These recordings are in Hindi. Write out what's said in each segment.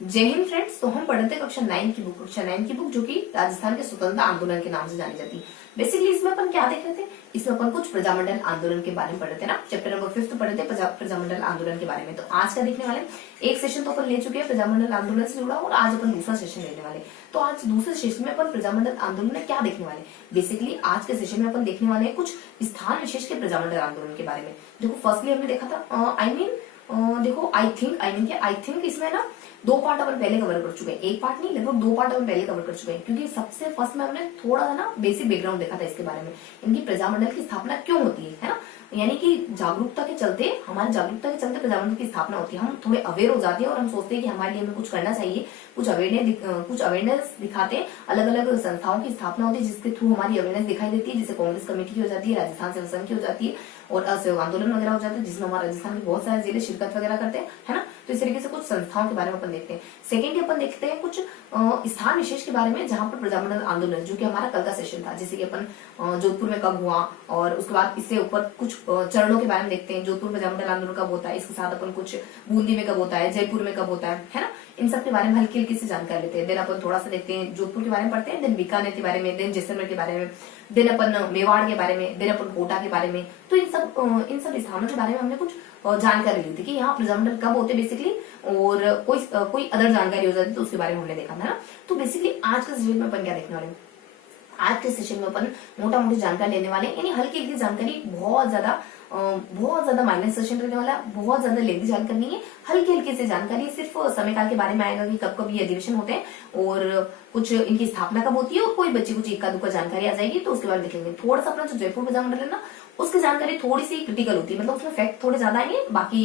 जय हिंद फ्रेंड्स। तो हम पढ़ते हैं कक्षा 9 की बुक जो कि राजस्थान के स्वतंत्रता आंदोलन के नाम से जानी जाती है। बेसिकली इसमें अपन क्या देख रहे थे, इसमें अपन कुछ प्रजामंडल आंदोलन के बारे में पढ़े थे ना। चैप्टर नंबर 5 पढ़े थे प्रजामंडल आंदोलन के बारे में। तो आज क्या देखने वाले, एक सेशन तो अपन ले चुके हैं प्रजामंडल आंदोलन से जुड़ा, और आज अपन दूसरा सेशन लेने वाले। तो आज दूसरे सेशन में अपन प्रजामंडल आंदोलन में क्या देखने वाले, बेसिकली आज के सेशन में अपन देखने वाले हैं कुछ स्थान विशेष के प्रजामंडल आंदोलन के बारे में। देखो फर्स्टली हमने देखा था देखो आई थिंक इसमें ना 2 पार्ट अपन पहले कवर कर चुके हैं, एक पार्ट नहीं लगभग 2 पार्ट अपन पहले कवर कर चुके हैं। क्योंकि सबसे फर्स्ट में हमने थोड़ा सा ना बेसिक बैकग्राउंड देखा था इसके बारे में, इनकी प्रजामंडल की स्थापना क्यों होती है ना। यानी कि जागरूकता के चलते प्रजामंडल की स्थापना होती है। हम थोड़े अवेयर हो जाते हैं और हम सोचते हैं कि हमारे लिए हमें कुछ करना चाहिए, कुछ अवेयरनेस दिखाते हैं। अलग अलग संस्थाओं की स्थापना होती है जिसके थ्रू हमारी अवेयरनेस दिखाई देती है, जैसे कांग्रेस कमेटी की हो जाती है, राजस्थान सेवा संघ की हो जाती है, और असहयोग आंदोलन वगैरह हो जाता है जिसमें हमारे राजस्थान के बहुत सारे जिले शिरकत वगैरह करते हैं, है ना। तो इस तरीके से कुछ संस्थाओं के बारे में अपन देखते हैं। सेकेंडली अपन देखते हैं कुछ स्थान विशेष के बारे में जहां पर प्रजामंडल आंदोलन, जो कि हमारा कल का सेशन था, जैसे कि अपन जोधपुर में कब हुआ, और उसके बाद इससे ऊपर कुछ चरणों के बारे में देखते हैं। जोधपुर प्रजामंडल आंदोलन कब होता है, इसके साथ अपन कुछ बूंदी में कब होता है, जयपुर में कब होता है ना। इन सब के बारे में हल्की हल्की से जानकारी लेते हैं। देन अपन थोड़ा सा देखते हैं जोधपुर के बारे में पढ़ते हैं, देन बीकानेर के बारे में, देन जैसलमेर के बारे में, देन अपन मेवाड़ के बारे में, देन अपन कोटा के बारे में। तो इन सब स्थानों के बारे में हमने कुछ जानकारी ली थी कि यहाँ प्रजामंडल कब होते बेसिकली, और कोई अदर जानकारी हो जाती तो उसके बारे में हमने देखा था ना। तो बेसिकली आज के सेशन में अपन क्या देखने वाले हैं, आज के सेशन में अपन मोटा मोटी जानकारी लेने वाले, यानी हल्की हल्की जानकारी, बहुत ज्यादा माइनर सेशन रहने वाला, बहुत ज्यादा लेंथी जानकारी नहीं है, हल्की हल्की से जानकारी। सिर्फ समय काल के बारे में आएगा कि कब कब ये अधिवेशन होते हैं और कुछ इनकी स्थापना कब होती है, और कोई बच्चे कुछ इक्का दुक्का जानकारी आ जाएगी तो उसके बाद देखेंगे। थोड़ा सा अपना जो जयपुर प्रजामंडल है ना, उसकी जानकारी थोड़ी सी क्रिटिकल होती है, मतलब उसमें फैक्ट थोड़े ज्यादा आएंगे, बाकी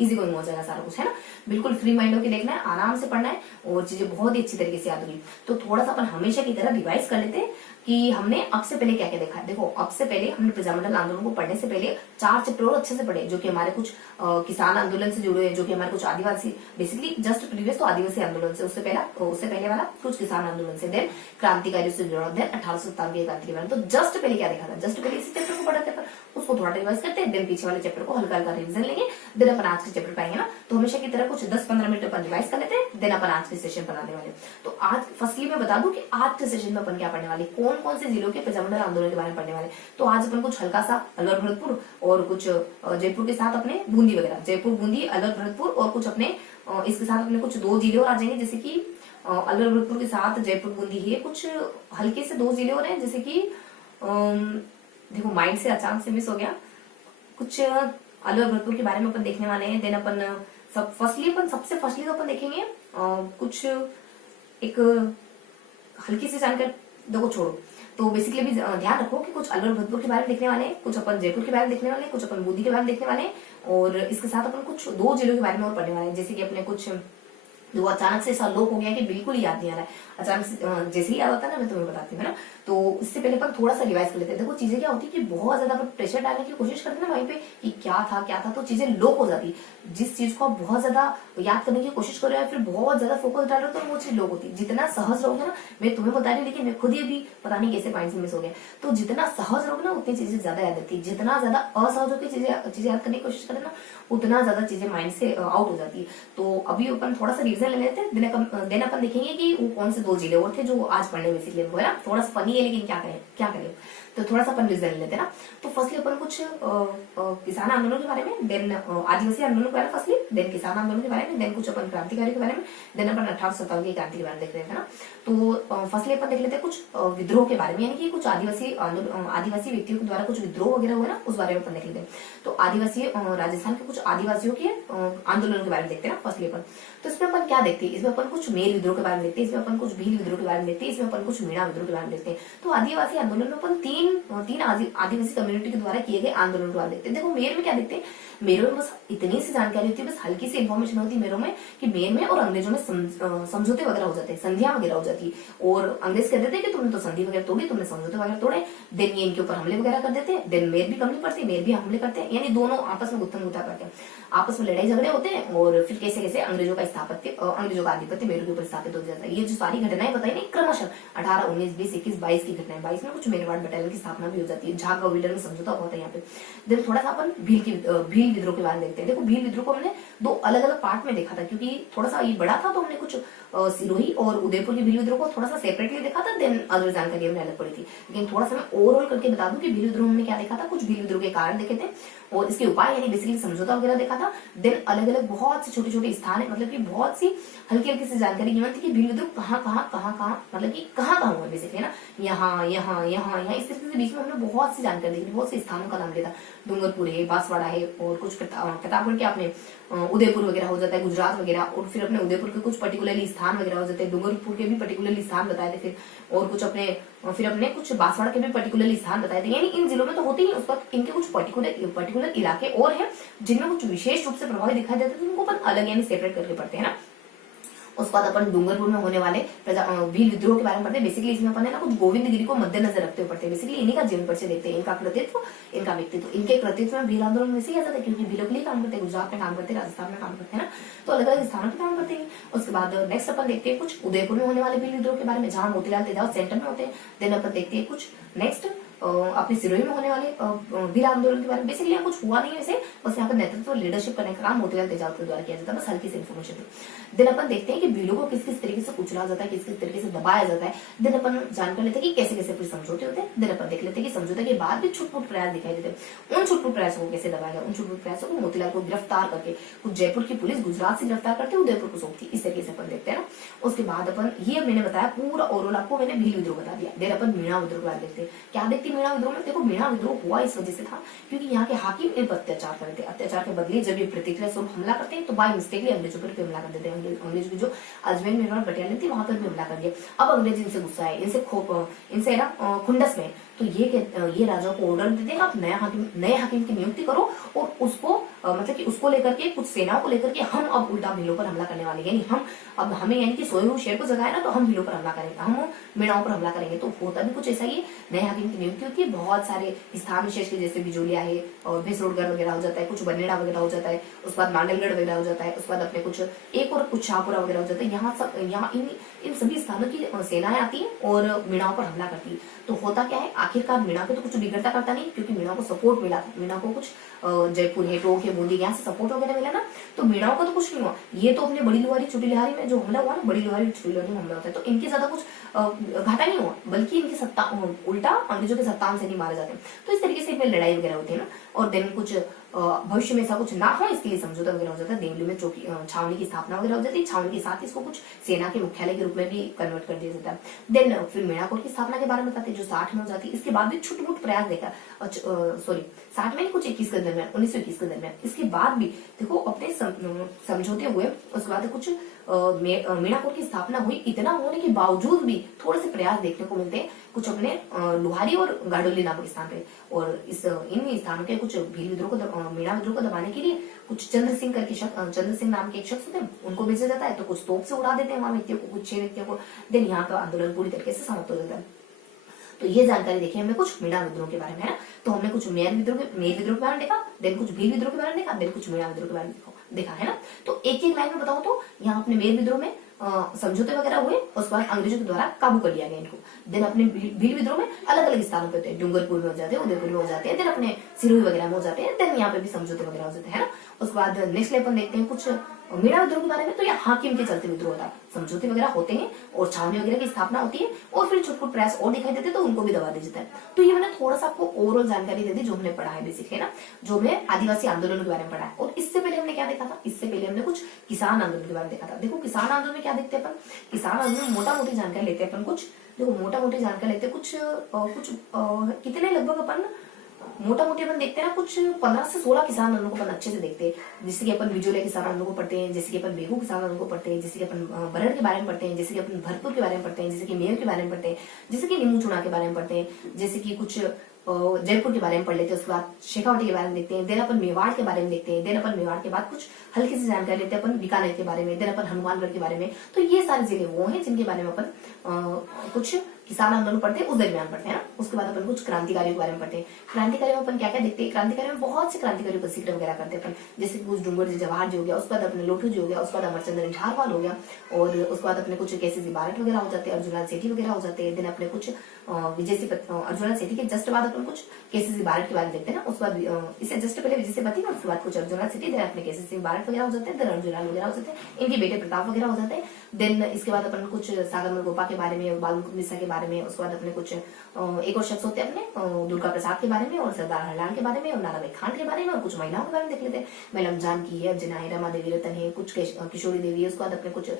इजी गोइंग हो जाएगा सारा कुछ, है ना। बिल्कुल फ्री माइंड होकर देखना है, आराम से पढ़ना है, और चीजें बहुत ही अच्छी तरीके से याद होगी। तो थोड़ा सा अपन हमेशा की तरह रिवाइज कर लेते हैं कि हमने अब से पहले क्या क्या देखा है। देखो अब से पहले हमने प्रजामंडल आंदोलन को पढ़ने से पहले 4 चैप्टर और अच्छे से पढ़े, जो कि हमारे कुछ किसान आंदोलन से जुड़े हैं, जो कि हमारे कुछ आदिवासी, बेसिकली जस्ट प्रीवियस तो आदिवासी आंदोलन से, उससे पहले वाला कुछ किसान आंदोलन से, देन क्रांतिकारियों से जुड़ा, देन 1897 की क्रांति के बारे में। तो जस्ट पहले क्या देखा था, जस्ट पहले इसी चैप्टर को पढ़ते पर उसको थोड़ा रिवाइज करते हैं, देन पीछे वाले चैप्टर को हल्का हल्का रिविजन लेंगे, देन अपन आज के चैप्टर पाएंगे ना। तो हमेशा की तरह कुछ 10-15 मिनट अपन रिवाइज कर लेते हैं, देन अपन आज के सेशन बनाने वाले। तो आज फर्स्टली मैं बता दूं कि आज के सेशन में अपन क्या पढ़ने वाले, कौन कौन से जिलों के प्रजामंडल आंदोलन के बारे में पढ़ने वाले। तो आज अपन कुछ हल्का सा अलवर भरतपुर और कुछ जयपुर के साथ अपने बूंदी वगैरह, जयपुर बूंदी अलवर भरतपुर, और कुछ अपने इसके साथ अपने कुछ 2 जिले और आ जाएंगे, जैसे कि अलवर भरतपुर के साथ जयपुर बूंदी ही कुछ हल्के से 2 जिले और हैं, जैसे कि देखो माइंड से अचानक से मिस हो गया, कुछ अलवर भरतपुर के बारे में अपन देखने वाले हैं। देन अपन सबसे फर्स्टली तो अपन देखेंगे कुछ एक हल्की सी जानकारी, देखो छोड़ो, तो बेसिकली भी ध्यान रखो कि कुछ अलवर भरतपुर के बारे में देखने वाले हैं, कुछ अपन जयपुर के बारे में देखने वाले हैं, कुछ अपन बूंदी के बारे में देखने वाले हैं, और इसके साथ अपन कुछ 2 जिलों के बारे में और पढ़ने वाले हैं। जैसे कि अपने कुछ जो अचानक से ऐसा लोक हो गया कि बिल्कुल याद नहीं आ रहा है, अचानक से जैसे ही याद आता है ना मैं तुम्हें बताती हूँ ना। तो इससे पहले अपन थोड़ा सा रिवाइज कर लेते हैं। देखो चीजें क्या होती है कि बहुत ज्यादा अपन प्रेशर डालने की कोशिश करते हैं ना वहीं पे कि क्या था, तो चीजें लोक हो जाती है। जिस चीज को आप बहुत ज्यादा याद करने की कोशिश कर रहे हो, फिर बहुत ज्यादा फोकस डाल रहे हो, तो वो चीज लोक होती है। जितना सहज रहोगे ना, मैं तुम्हें बता रही हूँ, लेकिन मैं खुद ही अभी पता नहीं कैसे माइंड से मिस हो गया, तो जितना सहज रहोगे ना उतनी चीजें ज्यादा याद रहती है। जितना ज्यादा असहज होकर चीजें याद करने की कोशिश करें ना, उतना ज्यादा चीजें माइंड से आउट हो जाती है। तो अभी अपन थोड़ा सा रिविजन ले लेते हैं, देन अपन देखेंगे कि वो कौन से 2 जिले और थे जो आज पढ़ने में बेसिकली है ना। थोड़ा सा फनी है, लेकिन क्या करें, तो थोड़ा सा अपन रिविजन ले लेते हैं ना। तो फर्स्टली अपन कुछ किसान आंदोलन के बारे में, देन आदिवासी आंदोलन के बारे में फर्स्टली, देन किसान आंदोलन के बारे में, देन कुछ अपन क्रांतिकारी के बारे में, देन अपन 1897 की क्रांति के बारे में देख रहे थे ना। तो फर्स्टली अपन देख लेते हैं कुछ विद्रोह के बारे में, यानी कि कुछ आदिवासी व्यक्तियों के द्वारा कुछ विद्रोह वगैरह हुए ना, उस बारे में अपन देख लेते हैं। तो आदिवासी राजस्थान के कुछ आदिवासियों के आंदोलन के बारे में देखते हैं ना फर्स्टली अपन। तो इसमें अपन क्या देखते हैं, इसमें अपन कुछ मेल विद्रोह के बारे में देखते हैं, इसमें अपन कुछ भील विद्रोह के बारे में देखते हैं, इसमें अपन कुछ मीणा विद्रोह के बारे में देखते हैं। तो आदिवासी आंदोलन में अपन तीन आदिवासी कम्युनिटी के द्वारा किए गए आंदोलन के बारे में देखते हैं। देखो मेर में क्या देखते हैं, मेरों में बस इतनी सी जानकारी होती है, बस हल्की सी इन्फॉर्मेशन होती है मेरों में कि मेर में और अंग्रेजों में समझौते वगैरह हो जाते हैं, संधियां वगैरह हो जाती है, और अंग्रेज कह देते हैं कि तुमने तो संधि वगैरह तोड़ी, तुमने समझौते वगैरह तोड़े, देन ये इनके ऊपर हमले वगैरह कर देते हैं, देन मेर भी कम नहीं पड़ती, मेर भी हमले करते हैं, यानी दोनों आपस में गुत्थम गुत्था करते हैं। आपस में लड़ाई झगड़े होते हैं और फिर कैसे कैसे अंग्रेजों का स्थापत्य अंग्रेजों का आधिपत्य मेरू के ऊपर स्थापित हो जाता है। ये जो सारी घटनाएं बताई नहीं क्रमशः 18, 19, 20, 21, 22 की घटनाएं। 22 में कुछ मेरवाड़ बटालियन की स्थापना भी हो जाती है, झाग गविलर में समझौता होता है यहाँ पे। देन थोड़ा सा अपन भील विद्रोह के बारे में देखते हैं। देखो भील विद्रोह को हमने दो अलग अलग पार्ट में देखा था, क्योंकि थोड़ा सा ये बड़ा था तो हमने कुछ सिरोही और उदयपुर की भील विद्रोह को थोड़ा सा सेपरेटली देखा था, देन अदर जानकारी हमने अलग पड़ी थी। लेकिन थोड़ा सा मैं ओवरऑल करके बता दूं कि भील विद्रोह हमने क्या देखा था, कुछ भील विद्रोह के कारण देखे थे और इसके उपाय यानी बेसिकली समझौता वगैरह देखा था। देन अलग अलग बहुत से छोटे छोटे स्थान है, मतलब कि बहुत सी हल्की हल्की सी जानकारी गिवन थी कि भील विद्रोह कहाँ मतलब कि कहाँ हुआ बेसिकली ना, यहाँ यहाँ यहाँ यहाँ इस तरीके से बीच में हमने बहुत सी जानकारी देखी, बहुत से स्थानों का नाम लिया था। डूंगरपुर है, बांसवाड़ा है और कुछ प्रतापगढ़ के अपने उदयपुर वगैरह हो जाता है, गुजरात वगैरह, और फिर अपने उदयपुर के कुछ पर्टिकुलरली स्थान वगैरह हो जाते हैं, डूंगरपुर के भी पर्टिकुलरली स्थान बताए थे फिर, और कुछ अपने फिर अपने कुछ बांसवाड़ा के भी पर्टिकुलरली स्थान बताए थे। यानी इन जिलों में तो होते ही उस वक्त इनके कुछ पर्टिकुलर इलाके और हैं जिनमें कुछ विशेष रूप से प्रभावित दिखाई देते हैं, उनको अपन अलग यानी सेपरेट करके पढ़ते हैं ना। उसके बाद अपन डूंगरपुर में होने वाले भील विद्रोह के बारे में पढ़ते हैं। बेसिकली इसमें अपन है ना कुछ गोविंदगिरी को मद्देनजर रखते हुए पढ़ते हैं। बेसिकली इन्हीं का जीवन परिचय देखते हैं, इनका कृतित्व, इनका व्यक्तित्व। इनके कृतित्व में भील आंदोलन वैसे ही आता है क्योंकि भीलों के लिए काम करते हैं, गुजरात में काम करते हैं, राजस्थान में काम करते हैं ना, तो अलग अलग स्थानों पर काम करते हैं। उसके बाद नेक्स्ट अपन देखते हैं कुछ उदयपुर में होने वाले भील विद्रोह के बारे में, जहां मोतीलाल तेजाब सेंटर में होते हैं। देन अपन देखते हैं कुछ नेक्स्ट अपनी सिरोही में होने वाले भील आंदोलन के बारे में। बेसिकली यहाँ कुछ हुआ नहीं है वैसे, बस यहाँ पर नेतृत्व और लीडरशिप करने का काम मोतीलाल तेजाब के द्वारा किया जाता है, बस हल्की सी इन्फॉर्मेशन थी। देन अपन देखते हैं कि भीलों को किस किस तरीके से कुचला जाता है, किस किस तरीके से दबाया जाता है। देन अपन जान कर लेते हैं कि कैसे कैसे फिर समझौते होते हैं। देन अपन देख लेते हैं कि समझौते के बाद भी छुटपुट प्रयास दिखाई देते हैं। उन छुटपुट प्रयासों को कैसे दबाया गया, उन छुटपुट प्रयासों को मोतीलाल को गिरफ्तार करके कुछ जयपुर की पुलिस गुजरात से गिरफ्तार करके उदयपुर को सौंपती, इस तरीके से अपन देखते हैं ना। उसके बाद अपन ये मैंने बताया पूरा ओवरऑल आपको मैंने भील विद्रोह बता दिया। देन अपन मीणा विद्रोह के बारे में देखते हैं। क्या देखते हैं मीणा विद्रोह में? देखो मीणा विद्रोह हुआ इस वजह से था क्योंकि यहाँ के हाकिम इन पर अत्याचार करते थे। अत्याचार के बदले जब ये प्रतिक्रिया स्वरूप हमला करते हैं तो बाय मिस्टेकली अंग्रेजों पर हमला कर देते हैं। अंग्रेज की जो अजमेर मेरवाड़ बटालियन थी वहां पर भी हमला कर दिया। अब अंग्रेज इनसे गुस्सा है, इनसे ना खुंडस में, तो ये राजा को ऑर्डर देते हैं आप नए हाकिम की नियुक्ति करो और उसको मतलब कि उसको लेकर के कुछ सेनाओं को लेकर के हम अब उल्टा भीलों पर हमला करने वाले हैं। यानी हम अब हमें यानी कि सोए हुए शेर को जगाए ना तो हम भीलों पर हमला करेंगे, हम मीणाओं पर हमला करेंगे। तो होता भी कुछ ऐसा ही, नए हाकिम की नियुक्ति होती है, बहुत सारे स्थान विशेष के जैसे बिजोलिया है और भेसरोडगढ़ वगैरह हो जाता है, कुछ बनेड़ा वगैरह हो जाता है, उसके बाद मांडलगढ़ वगैरह हो जाता है, उसके बाद अपने कुछ एक और कुछ शाहपुरा वगैरह हो जाता है। यहाँ इन सभी स्थानों की सेनाएं आती है और मीणाओं पर हमला करती है। तो होता क्या है, आखिरकार मीणा को तो कुछ बिगड़ता करता नहीं क्योंकि मीणा को सपोर्ट मिला था, मीणा को कुछ जयपुर है, टोंक है, बूंदी, यहाँ से सपोर्ट वगैरह मिला ना, तो मीणाओं का तो कुछ नहीं हुआ। ये तो अपने बड़ी लुहारी छोटी लुहारी में जो हमला हुआ ना, बड़ी लुहारी छोटी लुहारी में हमला होता है तो इनके ज्यादा कुछ घाटा नहीं हुआ, बल्कि इनकी सत्ता उल्टा अंग्रेजों के सत्तान से नहीं मारे जाते। तो इस तरीके से इनमें लड़ाई वगैरह होती है ना। और देन कुछ भविष्य में ऐसा कुछ ना हो इसके लिए समझौता वगैरह हो जाता है। देवली में चौकी छावनी की स्थापना वगैरह हो जाती है। छावनी के साथ इसको कुछ सेना के मुख्यालय के रूप में भी कन्वर्ट कर दिया जाता है। देन फिर मेणाकोट की स्थापना के बारे में बताते हैं जो 60 में हो जाती है। इसके बाद भी छुटमुट प्रयास देखा, सॉरी 60 में कुछ 21 के दरमियान, 1921 के दरमियान। इसके बाद भी देखो अपने समझौते हुए, उसके बाद कुछ मेणाकोट की स्थापना हुई। इतना होने के बावजूद भी थोड़े से प्रयास देखने को मिलते हैं कुछ अपने लुहारी और गाडोली नामक स्थान पे। और इन स्थानों के कुछ भील विद्रोह को मीणा विद्रोह को दबाने के लिए कुछ चंद्र सिंह नाम के एक शख्स होते हैं, उनको भेजा जाता है। तो कुछ तोप से उड़ा देते हैं वहां व्यक्तियों को, कुछ 6 व्यक्तियों को। देन यहाँ का आंदोलन पूरी तरीके से समाप्त हो जाता है। तो ये जानकारी देखी हमने कुछ मीणा विद्रोह के बारे में, है ना। तो हमने कुछ मेर विद्रोह के बारे में देखा, देन कुछ भील विद्रोह के बारे में देखा, देन कुछ मीणा विद्रोह के बारे में देखा, है ना। तो एक एक लाइन में बताऊं तो यहाँ अपने मेर विद्रोह में समझौते वगैरह हुए, उसके बाद अंग्रेजों के द्वारा काबू कर लिया गया इनको। देन अपने भील विद्रोह में अलग अलग स्थानों पे होते हैं, डूंगरपुर में हो जाते हैं, उदयपुर में हो जाते हैं, देन अपने सिरोही वगैरह में हो जाते हैं। देन यहाँ पे भी समझौते वगैरह हो जाते हैं, है ना। उसके बाद नेक्स्ट लेवल देखते हैं कुछ मीणा विद्रोह के बारे में। तो यह हाकिम के चलते विद्रोह होता है, समझौते वगैरह होते हैं और छावनी वगैरह की स्थापना होती है और फिर छुटपुट प्रयास और दिखाई देते तो उनको भी दबा दिया जाता है। तो ये मैंने थोड़ा सा आपको ओवरऑल जानकारी दे दी जो हमने पढ़ा है बेसिकली ना, जो हमने आदिवासी आंदोलन के बारे में पढ़ा है। और इससे पहले हमने क्या देखा था, इससे पहले हमने कुछ किसान आंदोलन के बारे में देखा था। देखो किसान आंदोलन में क्या देखते हैं अपन, किसान आंदोलन में मोटा मोटी जानकारी लेते हैं अपन कुछ, देखो मोटा मोटी जानकारी लेते हैं कुछ कितने लगभग अपन मोटा मोटी अपन देखते हैं ना, कुछ 15 से 16 किसान आंदोलन को अपन अच्छे से देखते हैं। जैसे कि अपन बिजोलिया किसान आंदोलन को पढ़ते हैं, जैसे कि अपन बेहू किसान आंदोलन को पढ़ते हैं, जैसे कि अपन बरहड़ के बारे में पढ़ते हैं, जैसे कि अपन भरतपुर के बारे में पढ़ते हैं, जैसे कि मेयर के बारे में पढ़ते हैं, जैसे कि नीमू चुना के बारे में पढ़ते हैं, जैसे कि कुछ जयपुर के बारे में पढ़ लेते हैं। उसके बाद शेखावटी के बारे में देखते हैं। देन अपन मेवाड़ के बारे में देखते हैं। देन अपन मेवाड़ के बाद कुछ हल्की सी जानकारी लेते हैं अपन बीकानेर के बारे में। देन अपन हनुमानगढ़ के बारे में। तो ये सारे जिले वो हैं जिनके बारे में अपन कुछ किसान आंदोलन पढ़ते हैं उस दरमियान पढ़ते हैं ना। उसके बाद अपन कुछ क्रांतिकारियों के बारे में पढ़ते हैं। क्रांतिकारियों में अपन क्या क्या देखते हैं, क्रांतिकारियों में बहुत से क्रांतिकारियों का जिक्र वगैरह करते हैं अपन, जैसे कुछ डूंगर जी जवाहर जी हो गया, उसके बाद अपने लोठू जी हो गया, उसके बाद अमरचंद्र झारवाल हो गया, और उसके बाद अपने कुछ केसीसी बारट वगैरह हो जाते हैं, अर्जुनलाल सेठी वगैरह हो जाते हैं। देन अपने कुछ विजय से अर्जुनलाल सेठी के जस्ट बाद अपन कुछ केसीसी बारट के बारे में देखते हैं ना। उसके बाद इससे जस्ट पहले विजय सेठी, उसके बाद कुछ अर्जुनलाल सेठी, देन अपने केसीसी बारट वगैरह हो जाते हैं, देन अर्जुनलाल वगैरह हो जाते हैं, इनके बेटे प्रताप वगैरह हो जाते हैं। देन इसके बाद अपन कुछ सागर गोपा के बारे में, बाल मुकुंद मिश्रा के बारे में, उसके बाद अपने कुछ एक और शख्स होते हैं अपने दुर्गा प्रसाद के बारे में, और सरदार हरलाल के बारे में, और नानाभाई खान के बारे में, और कुछ महिलाओं के बारे में देख लेते हैं। महिला जानकी है, अर्चना है, रमा देवी रतन है, कुछ किशोरी देवी है, उसके बाद अपने कुछ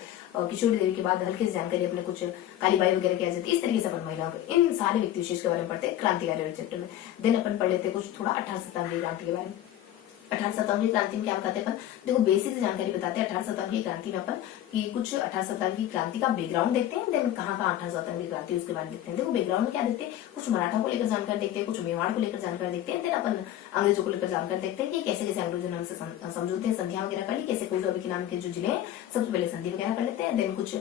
किशोरी देवी के बाद हल्की सी जानकारी अपने कुछ कालीबाई वगैरह की आ जाती है। इस तरीके से अपन महिलाओं के इन सारे व्यक्ति विशेष के बारे में पढ़ते हैं क्रांतिकारी चैप्टर में। देन अपन पढ़ लेते हैं कुछ थोड़ा 18 शताब्दी क्रांति के बारे में। 18 शताब्दी क्रांति में क्या बताते हैं अपन, देखो बेसिक जानकारी बताते हैं 18 शताब्दी क्रांति में अपन कि कुछ 18 शताब्दी क्रांति का बैकग्राउंड देखते हैं। देन कहाँ 18 शताब्दी क्रांति उसके बाद देखते हैं। देखो बैकग्राउंड में क्या देखते हैं, कुछ मराठा को लेकर जानकारी देखते हैं, कुछ मेवाड़ को लेकर जानकारी देखते हैं। देन अपन अंग्रेजों को लेकर जानकारी देखते हैं कि कैसे कैसे अंग्रेजों ने हमसे समझौते हैं, संधियां वगैरह कर ली, कैसे कुलदेवी के नाम के जो जिले हैं सबसे पहले संधि वगैरह कर लेते हैं। देन कुछ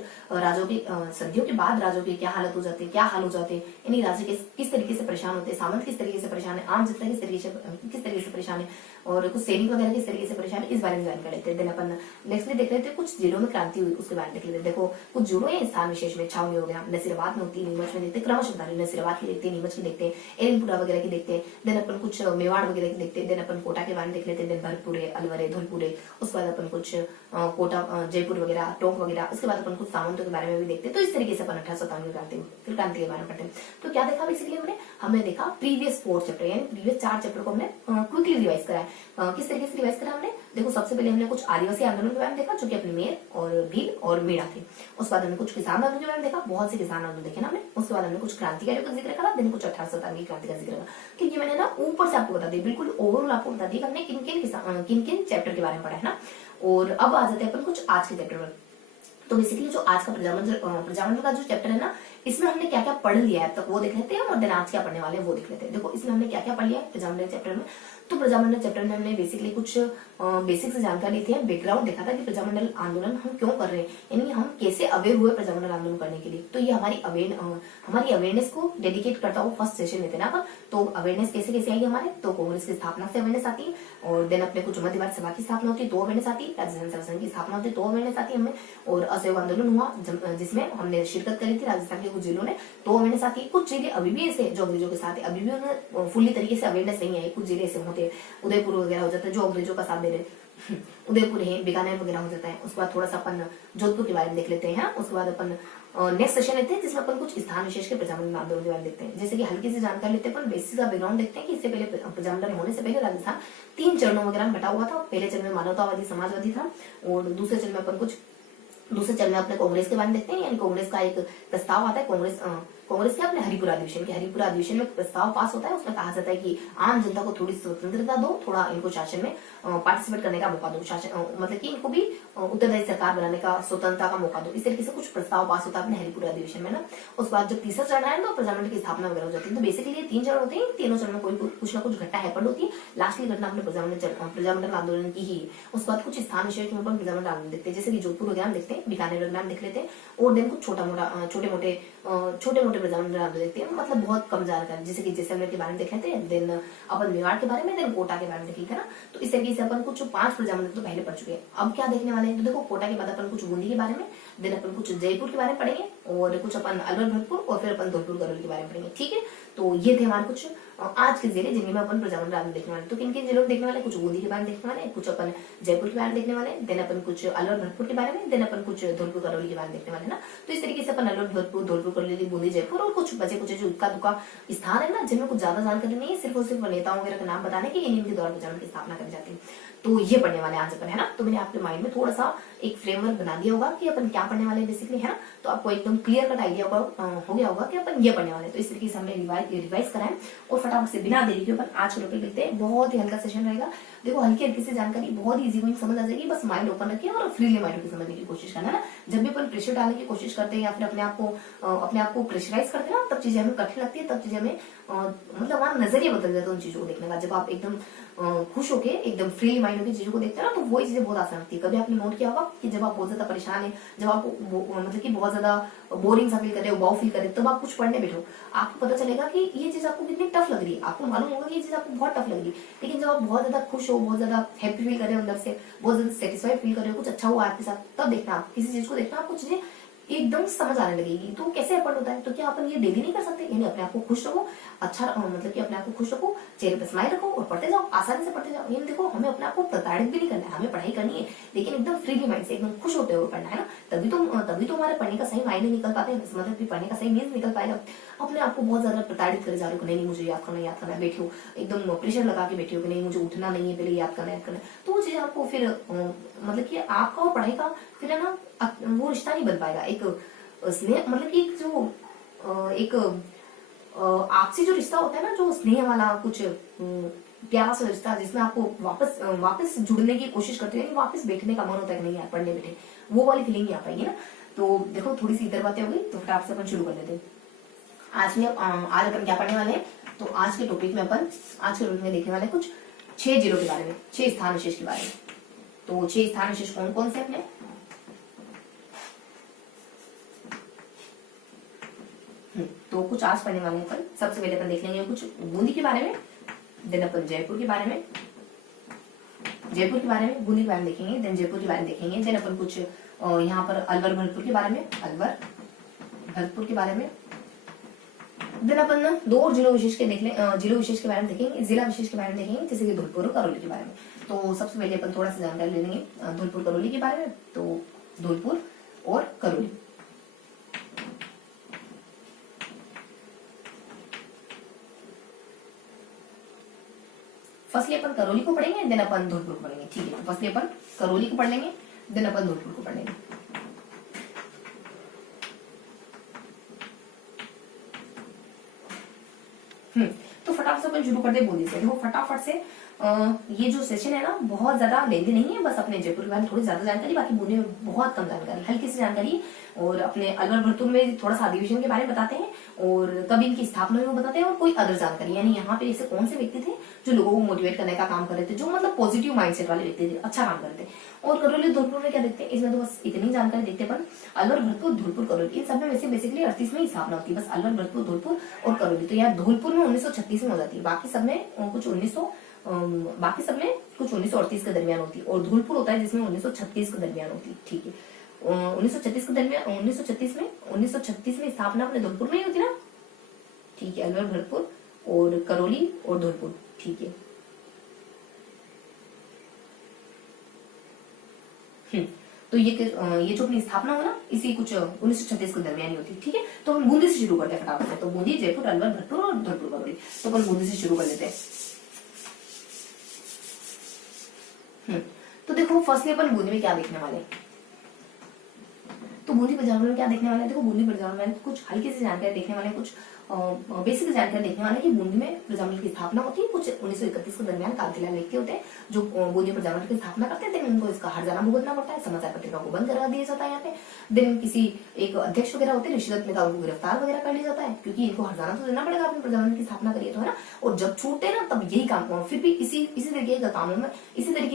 राजों की संधियों के बाद राजों की क्या हालत हो जाती है, क्या हाल हो जाते हैं, यानी राजे किस तरीके से परेशान होते हैं, सामंत किस तरीके से परेशान है, आम जनता किस तरीके से परेशान है, और कुछ सैनिक वगैरह किस तरीके से परेशान है, इस बारे में जानकारी लेते हैं। देन अपन नेक्स्ट देख लेते हैं कुछ जिलों में क्रांति हुई उसके बारे में देख लेते हैं। देखो कुछ जिलों में स्थान विशेष में छावनी हो गया, नसीराबाद में होती है, नीमच में देखते हैं, क्रमश बता रहे नसीराबाद की देखते हैं, नीमच की देखते हैं, एरनपुरा वगैरह की देखते हैं। देन अपन कुछ मेवाड़ वगैरह की देखते हैं। देन अपन कोटा के बारे में देख लेते हैं, देन भरतपुर है, अलवर है, धौलपुर है, उसके बाद अपन कुछ कोटा जयपुर वगैरह, टोंक वगैरह, उसके बाद अपन कुछ सामंतों के बारे में भी देखते हैं। तो इस तरीके से अपन 18 शताब्दी क्रांति के बारे में पढ़ते हैं। तो क्या देखा बेसिकली हमने देखा प्रीवियस 4 चैप्टर यानी प्रीवियस 4 चैप्टर को हमने क्विकली रिवाइज करा। किस तरीके से रिवाइज करा हमने, देखो सबसे पहले हमने कुछ आदिवासी आंदोलन के बारे में देखा जो कि अपने मेर और भील और मेड़ा थे। उसके बाद हमने कुछ किसान आंदोलन के बारे में देखा, बहुत से किसान आंदोलन देखे ना हमने। उसके बाद हमने कुछ क्रांतिकारियों का जिक्र करा, देन कुछ 18 शताब्दी क्रांति का जिक्र करा। कि ये मैंने ना ऊपर से आपको बता दिया, बिल्कुल ओवरऑल आपको बता दिया हमने किन किन चैप्टर के बारे में पढ़ा है ना। और अब आ जाते हैं अपन कुछ आज के चैप्टर पर। तो बेसिकली जो आज का प्रजामंडल का जो चैप्टर है ना, इसमें हमने क्या क्या पढ़ लिया है अब तक वो देख लेते हैं, और दिन आज क्या पढ़ने वाले हैं वो देख लेते हैं। देखो इसमें हमने क्या क्या पढ़ लिया है प्रजामंडल चैप्टर में। तो प्रजामंडल चैप्टर में हमने बेसिकली कुछ बेसिक से जानकारी ली थी, बैकग्राउंड देखा था कि प्रजामंडल आंदोलन हम क्यों कर रहे हैं, यानी हम कैसे अवेयर हुए प्रजामंडल आंदोलन करने के लिए। तो ये हमारी अवेयरनेस को डेडिकेट करता हुआ फर्स्ट सेशन में थे ना अपन। तो अवेयरनेस कैसे कैसे आई हमारे, तो कांग्रेस की स्थापना से अवेयरनेस आती है, और देन अपने कुछ मध्य भारत सभा की स्थापना होती है तो अवेयरनेस आती है, राजस्थान सेवा संघ की स्थापना होती है तो अवेयरनेस आती है हमें, और असहयोग आंदोलन हुआ जिसमें हमने शिरकत करी थी राजस्थान के कुछ जिलों ने तो अवेयरनेस आती है। कुछ जिले अभी भी ऐसे जो अंग्रेजों के साथ है, अभी भी उन्हें फुल्ली तरीके से अवेयरनेस नहीं आई। कुछ जिले ऐसे होते हैं, उदयपुर वगैरह हो जाता है जो अंग्रेजों का साथ दे रहे उदयपुर है, बीकानेर वगैरह हो जाता है। उसके बाद थोड़ा सा अपन जोधपुर के बारे में देख लेते हैं। उसके बाद अपन नेक्स्ट सेशन लेते हैं जिसमें अपन कुछ स्थान विशेष के प्रजामंडल आंदोलन के बारे में देखते हैं। जैसे कि हल्की सी जानकारी लेते हैं अपन, बेसिक का बैकग्राउंड देखते हैं कि इससे पहले प्रजामंडल होने से पहले राजस्थान 3 चरणों वगैरह में बटा हुआ था। पहले चरण में मानवतावादी समाजवादी था, और दूसरे चरण में अपने कांग्रेस के बारे में देखते हैं, यानी कांग्रेस का एक प्रस्ताव आता है। कांग्रेस के अपने हरिपुर अधिवेशन में प्रस्ताव पास होता है। उसमें कहा जाता है कि आम जनता को थोड़ी स्वतंत्रता दो, थोड़ा इनको शासन में पार्टिसिपेट करने का मौका दो, मतलब कि इनको भी उत्तरदायी सरकार बनाने का, स्वतंत्रता का मौका दो। इस तरीके से कुछ प्रस्ताव पास होता है अपने हरिपुर अधिवेशन में ना। उसके बाद जब तीसरा चरण है तो प्रजामंडल की स्थापना वगैरह हो जाती है। तो बेसिकली ये 3 चरण होते हैं, तीनों चरण में कोई कुछ ना कुछ घटना हैपन होती है। लास्ट की घटना अपने प्रजामंडल आंदोलन की ही। उसके बाद कुछ स्थान विशेष में प्रजामंडल आंदोलन देखते हैं, जैसे कि जोधपुर वगैरह देखते हैं, बीकानेर वगैरह देख लेते हैं, और देन कुछ छोटे मोटे प्रजामंडल आंदोलन देखते हैं, मतलब बहुत कम जानकारी, जैसे कि जैसलमेर के बारे में देख लेते हैं, देन अपन मेवाड़ के बारे में, देन कोटा के बारे में देख लेते हैं ना। तो इस तरीके से अपन कुछ 5 प्रजामंडल तो पहले पढ़ चुके हैं। अब क्या देखने वाले हैं, तो देखो कोटा के बाद अपन कुछ बूंदी के बारे में, देन अपन कुछ जयपुर के बारे में पढ़ेंगे, और कुछ अपन अलवर भरतपुर, और फिर अपन धौलपुर गढ़वाल के बारे में पढ़ेंगे। ठीक है, तो ये थे हमारे कुछ आज के जिले जिनमें अपन प्रजामंडल आंदोलन देखने वाले। तो किन किन जिलों में देखने वाले, कुछ बूंदी के बारे में देखने वाले, कुछ अपन जयपुर के बारे में देखने वाले, देन अपन कुछ अलवर भरतपुर के बारे में, देन अपन कुछ धौलपुर करौली के बारे में देखने वाले ना। तो इस तरीके से अपन अलवर भरतपुर, धौलपुर करौली, बूंदी, जयपुर, और कुछ बचे कुछ जो इक्का दुक्का स्थान है ना जिनमें कुछ ज्यादा जानकारी नहीं है, सिर्फ और सिर्फ नेताओं वगैरह का नाम बताने के इनके द्वारा प्रजामंडल की स्थापना करी जाती है। तो ये पढ़ने वाले आज अपन है ना। तो मैंने आपके माइंड में थोड़ा सा एक फ्रेमवर्क बना दिया होगा कि अपन क्या पढ़ने वाले बेसिकली है ना। तो आपको एकदम क्लियर कट आइडिया हो गया होगा कि अपन ये पढ़ने वाले। तो इस तरीके से हमने रिवाइज कराएं, और फटाफट से बिना देरी के अपन आज के टॉपिक देखते हैं। बहुत ही हल्का सेशन रहेगा। देखो हल्की हल्की से जानकारी बहुत इजी गोइंग समझ आ जाएगी, बस माइंड ओपन रखिए और फ्रीली माइंड को समझने की कोशिश करना है ना। जब भी अपन प्रेशर डालने की कोशिश करते हैं या फिर अपने आप को प्रेशराइज करते हैं ना, तब चीजें हमें कठिन लगती है, तब चीजें हमें मतलब वहां नजरिया बदल जाता है उन चीजों को देखने का। जब आप एकदम खुश होके एकदम फ्री माइंड होकर चीजों को देखते हैं ना, तो वही चीजें बहुत आसान लगती है। कभी आपने नोट किया होगा कि जब आप बहुत ज्यादा परेशान है, जब आप मतलब कि बहुत ज्यादा बोरिंग सा फील कर रहे हो, वाव फील कर रहे हो, तब आप कुछ पढ़ने बैठो, आपको पता चलेगा कि ये चीज आपको कितनी टफ लग रही है, आपको मालूम होगा कि ये चीज आपको बहुत टफ लग रही है। लेकिन जब आप बहुत ज्यादा खुश हो, बहुत ज्यादा हैप्पी फील कर रहे हो अंदर से, बहुत ज्यादा सेटिस्फाइड फील कर रहे हो, कुछ अच्छा हुआ आपके साथ, तब देखना आप किसी चीज को देखना, आपको चीजें एकदम समझ आने लगेगी। तो कैसे अपन होता है, तो क्या अपन ये डेली नहीं कर सकते? यानी अपने आप को खुश रखो, अच्छा मतलब कि अपने आप को खुश रखो, चेहरे पे स्माइल रखो और पढ़ते जाओ, आसानी से पढ़ते जाओ। ये देखो, हमें अपने आप को प्रताड़ित भी नहीं करना है, हमें पढ़ाई करनी है, लेकिन एकदम फ्रीली माइंड से, एकदम खुश होते हुए पढ़ना है ना। तभी तो हमारे पढ़ने का सही मायने निकल पाते हैं, मतलब कि पढ़ने का सही मीन्स निकल पाएगा। अपने आपको बहुत ज्यादा प्रताड़ित करे जा रहे हो, नहीं मुझे याद करना है, बैठे हो एकदम प्रेशर लगा के बैठे हो कि नहीं मुझे उठना नहीं है, पहले याद करना है, तो वो चीज आपको फिर मतलब कि आपका और पढ़ाई का फिर है ना वो रिश्ता नहीं बन पाएगा। एक स्नेह मतलब कि एक जो एक आपसी जो रिश्ता होता है ना, जो स्नेह वाला कुछ प्यारा सा रिश्ता, जिसमें आपको वापस जुड़ने की कोशिश करते हैं, वापस बैठने का मन होता है कि नहीं यार पढ़ने बैठे, वो वाली फीलिंग नहीं आ पाएगी ना। तो देखो थोड़ी सी इधर बातें हो गई, तो फटाफट से अपन शुरू कर लेते हैं। आज अपन क्या पढ़ने वाले हैं, तो आज के टॉपिक में देखने वाले कुछ 6 जिलों के बारे में, 6 स्थान विशेष के बारे में। तो 6 स्थान विशेष कौन कौन से अपने, तो कुछ आज पढ़ने वाले हैं अपन। सबसे पहले अपन देख लेंगे कुछ बूंदी के बारे में, देन अपन जयपुर के बारे में, बूंदी के बारे में देखेंगे, देन जयपुर के बारे में देखेंगे, देन अपन कुछ यहाँ पर अलवर भरतपुर के बारे में, देन अपन 2 और जिलों विशेष के बारे में देखेंगे, जिला विशेष के बारे में देखेंगे, जैसे कि धौलपुर और करौली के बारे में। तो सबसे पहले अपन थोड़ा सा जानकारी ले लेंगे धौलपुर करौली के बारे में। तो धौलपुर और करौली, फर्स्टली अपन करौली को पढ़ेंगे, देन अपन धौलपुर को पढ़ेंगे, ठीक है। तो फर्स्टली अपन करौली को पढ़ लेंगे, देन अपन धौलपुर को पढ़ लेंगे। तो फटाफट से अपन शुरू करते हैं बूंदी से। देखो फटाफट से ये जो सेशन है ना बहुत ज्यादा लेंदी नहीं है, बस अपने जयपुर के बारे में थोड़ी ज्यादा जानकारी, बाकी बूंदी में बहुत कम जानकारी, हल्की सी जानकारी, और अपने अलवर भरतपुर में थोड़ा सा अधिवेशन के बारे में बताते हैं, और कब इनकी स्थापना हुई वो बताते हैं, और कोई अदर जानकारी, यानी यहाँ पे ऐसे कौन से व्यक्ति थे जो लोगों को मोटिवेट करने का काम कर रहे थे, जो मतलब पॉजिटिव माइंडसेट वाले व्यक्ति थे, अच्छा काम कर रहे थे। और करौली धौलपुर में क्या देखते हैं, इसमें तो बस इतनी जानकारी देखते हैं। अलवर भरतपुर धौलपुर करौली, इन सब में वैसे बेसिकली 38 में ही स्थापना होती है, बस अलवर भरतपुर धौलपुर और करौली। तो यहाँ धौलपुर में 1936 में हो जाती है, बाकी सब में कुछ 1938 के दरमियान होती है, और धौलपुर होता है जिसमें 1936 के दरमियान होती है, ठीक है। 1936 के दरमियान 1936 में स्थापना अपने धौलपुर में ही होती ना, ठीक है। अलवर भरतपुर और करौली और धौलपुर, ठीक है। तो ये जो अपनी स्थापना हो ना, इसी कुछ 1936 के दरमियान ही होती है, ठीक है। तो हम बूंदी से शुरू करते हैं फटाफट से। तो बूंदी, जयपुर, अलवर भरतपुर और धौलपुर करौली, तो अपन बूंदी से शुरू कर लेते हैं। तो देखो फर्स्टली अपन बूंदी में क्या देखने वाले हैं, तो बूंदी बाजार में क्या देखने वाले हैं। देखो बूंदी बाजार में कुछ हल्की सी जानकारी देखने वाले हैं, कुछ बेसिक जानकारी देखने वाले कि बूंदी में प्रजामंडल की स्थापना होती है कुछ 1931 के दरमियान। कांतिलाल व्यक्ति होते हैं जो बूंदी प्रजामंडल की स्थापना करते हैं, उनको इसका हर्जाना भुगतना पड़ता है, समाचार पत्रिका को बंद करा दिया जाता है यहाँ पे। देन किसी एक अध्यक्ष वगैरह होते हैं, ऋषिदत्त नेता, उनको गिरफ्तार वगैरह कर लिया जाता है, क्योंकि इनको हर्जाना तो देना पड़ेगा अपनी प्रजामंडल की स्थापना करिए तो, है ना। और जब छूटते हैं ना तब यही काम, फिर भी इसी तरीके